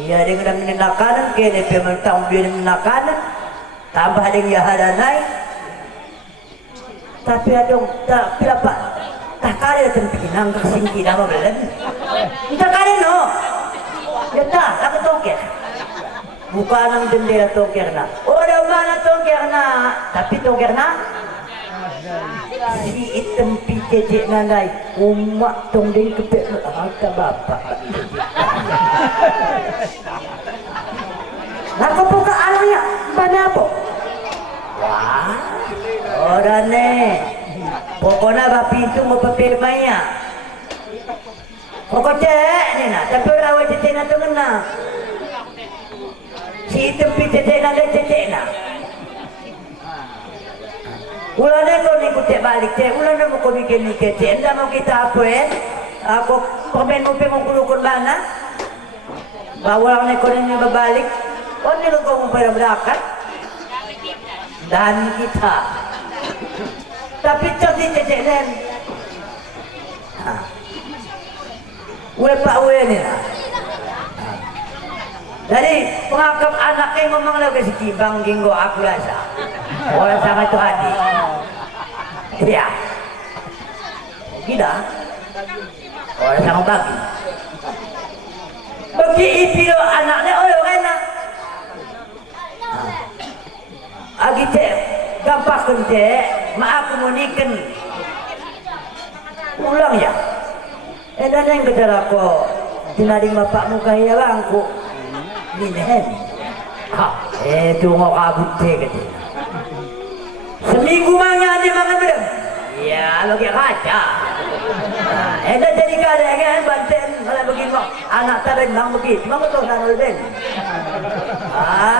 iya dia kena menakanan kene pemerintah dia menakanan tambah ada yang hadanai tapi adong tak apa tak kaya tempinang kesingki nama belum tak kaya no ya tak aku tongker bukan ang dendera tongker na orang mana tongker na tapi tongker na si item pijejek nanay umak tong din kepek agak bapak aku buka alanya mana apa wah orang ne pokoknya bapak itu mau pepirmanya pokok cek ni na tapi rawat cek na tu ngena si item pijejek na cek na ulane kau ni kutek balik cek, ulane mau kau bikin ni cek, enda mau kita apain? Aku komen mau kulukun mana? Bawa orang ni kau ni berbalik, kau ni kau mau pada belakang dan kita. Tapi cek cek nen, pak ni lah. Jadi pengakap anaknya ngomong lagi si Kibang Ginggo aku rasa orang sama itu hadi iya gila orang sama bagi ipilo anaknya orang enak agi cek gampang cek maaf komunikan ulang ya dan yang kedua kok tinading bapakmu kaya langku Linen, tunggu kabut deh katanya. Seminggu mana dia makan belum? Ya, lo kayak kaca. Dah jadi kada kan banten kalau begini anak tarin nang begitu, mau betul nang den.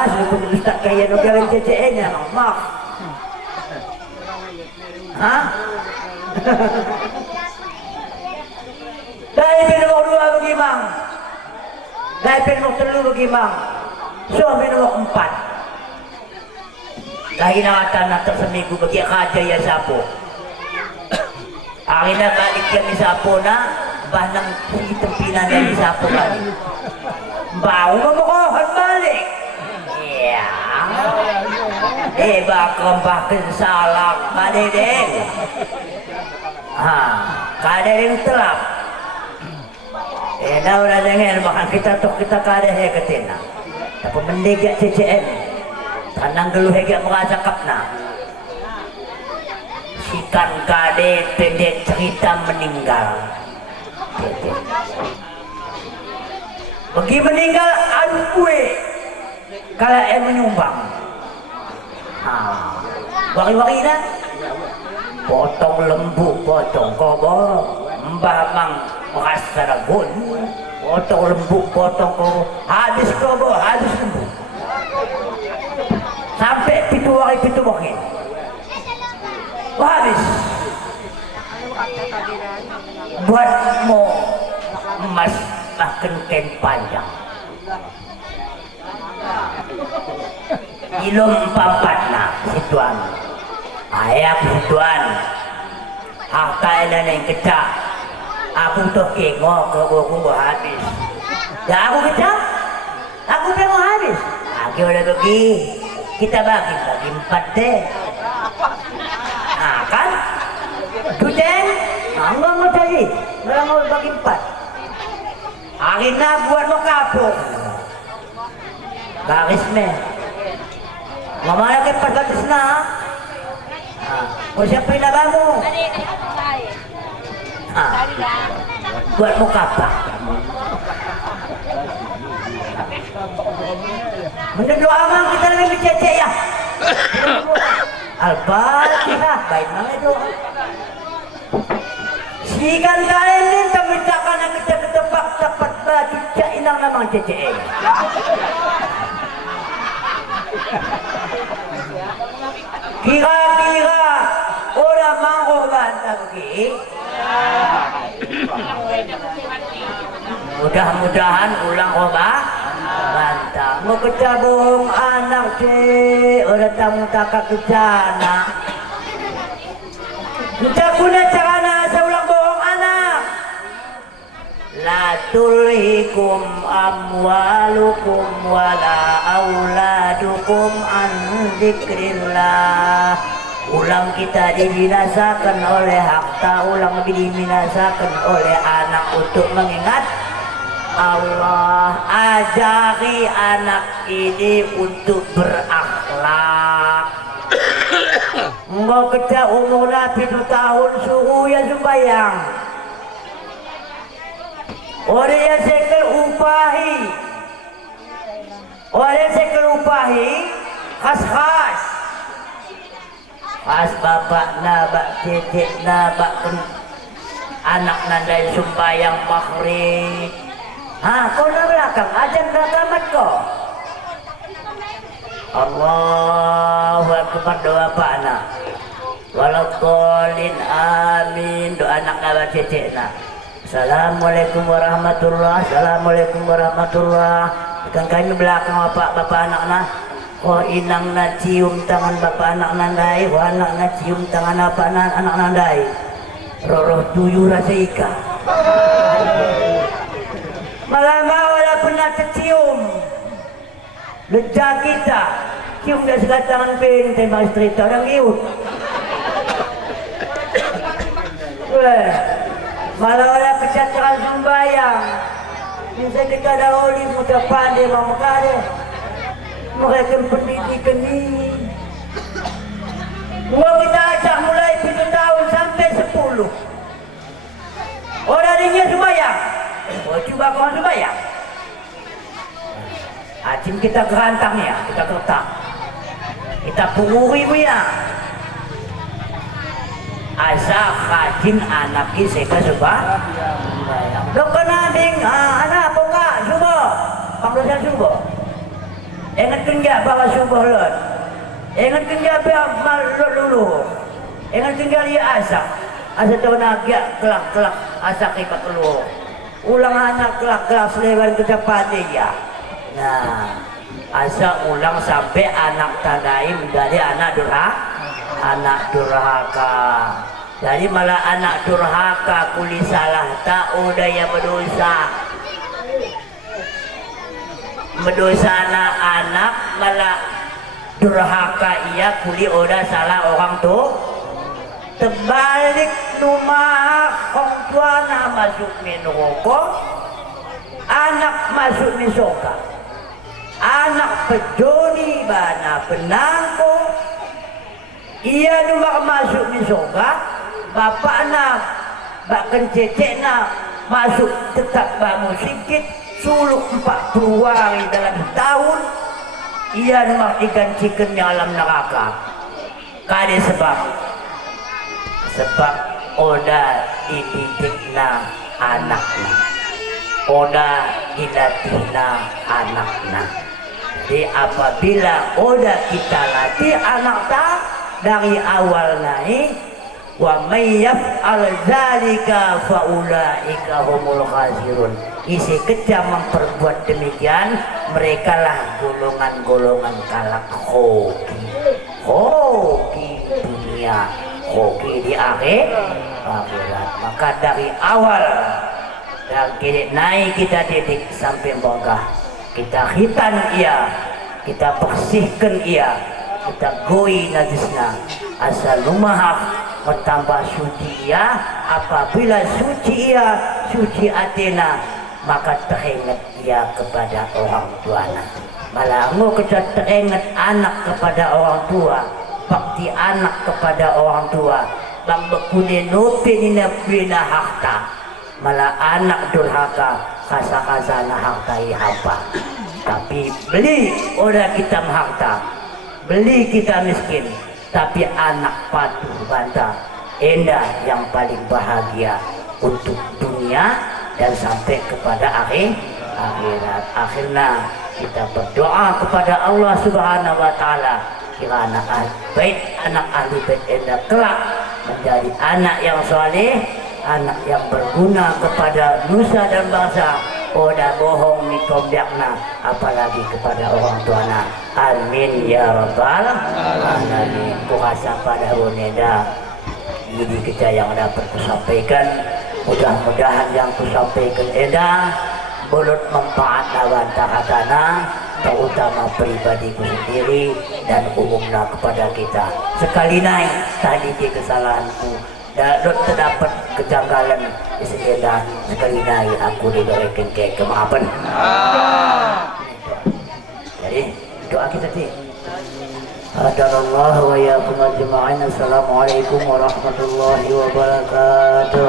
Sudah ustaz kaya no kalian cecenya, mak. Dari nomor 2 bagi mang. Dari nomor 3 bagi mang. Suami nomor 4. Dahil nakatan natin seminggu bagi kaja ya sapo. Akin na balik kami sapo na banang tempinan dari sapo balik. Bau mamukohan balik. Iya. Bakal salak kadedeng. Kadedeng telap. Dah udah dengar bahkan kita kada heketina. Tapi mendegak CCM. Tanang geluh hegak merasa kapna. Sikan kade pendek cerita meninggal. Bagi meninggal adu kue. Kalau menyumbang. Wari-wari dah. Potong lembu, potong kobor. Mbah mang Makasaragon, potong lembut, potong kau, habis kobo, habis lembut. Sampai pitu wakil. Habis. Buatmu emas makan kain panjang. Ilum pampat nak situan. Ayah situan. Harta yang kecak. Aku tuh kengok ke buku habis. Ya aku kecak. Aku mau habis. Aku udah pergi. Kita bagi 4 deh. Nah kan? Tujen. Enggak mau jadi. Mereka mau bagi 4. Akhirnya buat mau kapuk. Garis meh. Mama lagi 400 na. Kau siapa yang kamu? Buat mau kapak. Menurut doa mang kita lagi bercecek ya. Al-Fatihah. Baik mana itu? Sikan kalian ni termintakan kita ketebak dapat baju cak inang namang cecek. Kira-kira orang mangkoban lagi. Mudah-mudahan ulang obat. Mantap. Mau kecabung anak cik. Orang tamu takak kecana. Kita guna carana seulang bohong anak. La tulhikum amwalukum wala auladukum an dzikrillah. Ulang kita dibinasakan oleh harta, ulang dibinasakan oleh anak untuk mengingat Allah. Ajari anak ini untuk berakhlak. Mau kerja umurnya 7 tahun suruh ya sembayang. Orang yang sekel upahi. Orang yang sekel upahi khas-khas. Pas bapak nabak cecek nabak anak nandai sembayang maghrib. Kau nak belakang ajan rakamat kau. Allahu Akbar doa pak anak. Walaqolin amin doa anak nabak cecek nak. Assalamualaikum warahmatullah. Assalamualaikum warahmatullah. Kan kami belakang bapak anak nak. Oh inang na cium tangan bapak anak nandai, oh anak na cium tangan bapak anak nandai. Roh tuyul rasa ikan. Malah wala pernah tercium. Lecah kita, cium dah sekat tangan pen, tembak istri orang iut. Malah wala kecatakan sembayang. Bisa kita dahulu muda pandai mamakade. Mereka pendidikan ini. Mau kita ajak mulai 7 tahun sampai 10. Orang dia sembahyang. Oh coba kau sembahyang. Acim kita gerantang ya, kita kertak. Kita punguri ya. Asa kajin anak kita sembahyang. Dokter nabing, anak apa kak? Subuh. Panggilan subuh. Ingat kenja bawa subuh lot. Ingat kenja bawa lot dulu. Ingat kenja dia asak. Asak tahu nak kelak asak ikat keluar. Ulang anak kelak selewan kecapan dia. Nah, asak ulang sampai anak tandai menjadi anak durhaka. Jadi malah anak durhaka kuli salah tak udah yang berdosa. Mendosana anak malah durhaka ia kuli oda salah orang tu terbalik rumah orang tua nak masuk neraka, anak masuk neraka, anak pejoni bana penangko ia rumah masuk neraka, bapak nak bahkan cecek nak masuk tetap bangun sikit suluk 40 hari dalam tahun ia rumah ikan chicken alam neraka. Kade sebab oda dididik na anakna, oda dilatihna anakna. Jadi apabila oda kita latih anakna dari awal naik, wa may yaf'al dzalika faulaika humul khasirun. Isi kejam memperbuat demikian, mereka lah golongan-golongan kalak hoki dunia, hoki di akhirat. Maka dari awal dan kini naik kita didik sampai bogah, kita khitan ia, kita bersihkan ia, kita goi najisna asal lumahak bertambah suci ia. Apabila suci ia, suci atina, maka teringat ia kepada orang tuanya. Malah kita teringat anak kepada orang tua, bakti anak kepada orang tua, lambekune nopinina bina harta. Malah anak durhaka kasa-kasana hartai hamba. Tapi beli orang kita harta, beli kita miskin, tapi anak patuh banta, endah yang paling bahagia untuk dunia dan sampai kepada akhirat. Akhirnya kita berdoa kepada Allah Subhanahu wa taala, kira anak ahli bait endah kelak menjadi anak yang saleh, anak yang berguna kepada nusa dan bangsa. Oda bohong mikombiakna, apalagi kepada orang tuana. Amin ya rabbal alamin. Kuasa pada boneda ini kita yang dapat kusampaikan. Mudah-mudahan yang kusampaikan eda bolot manfaat lawan tahatana, terutama pribadiku sendiri dan umumnya kepada kita. Sekali naik tadi kesalahanku dan terdapat kejanggalan di sekitar, sekali naik aku diberikan ke kemaafan. Jadi doa kita sih. Hadanallahu wa iyyakum ajma'in. Assalamualaikum warahmatullahi wabarakatuh.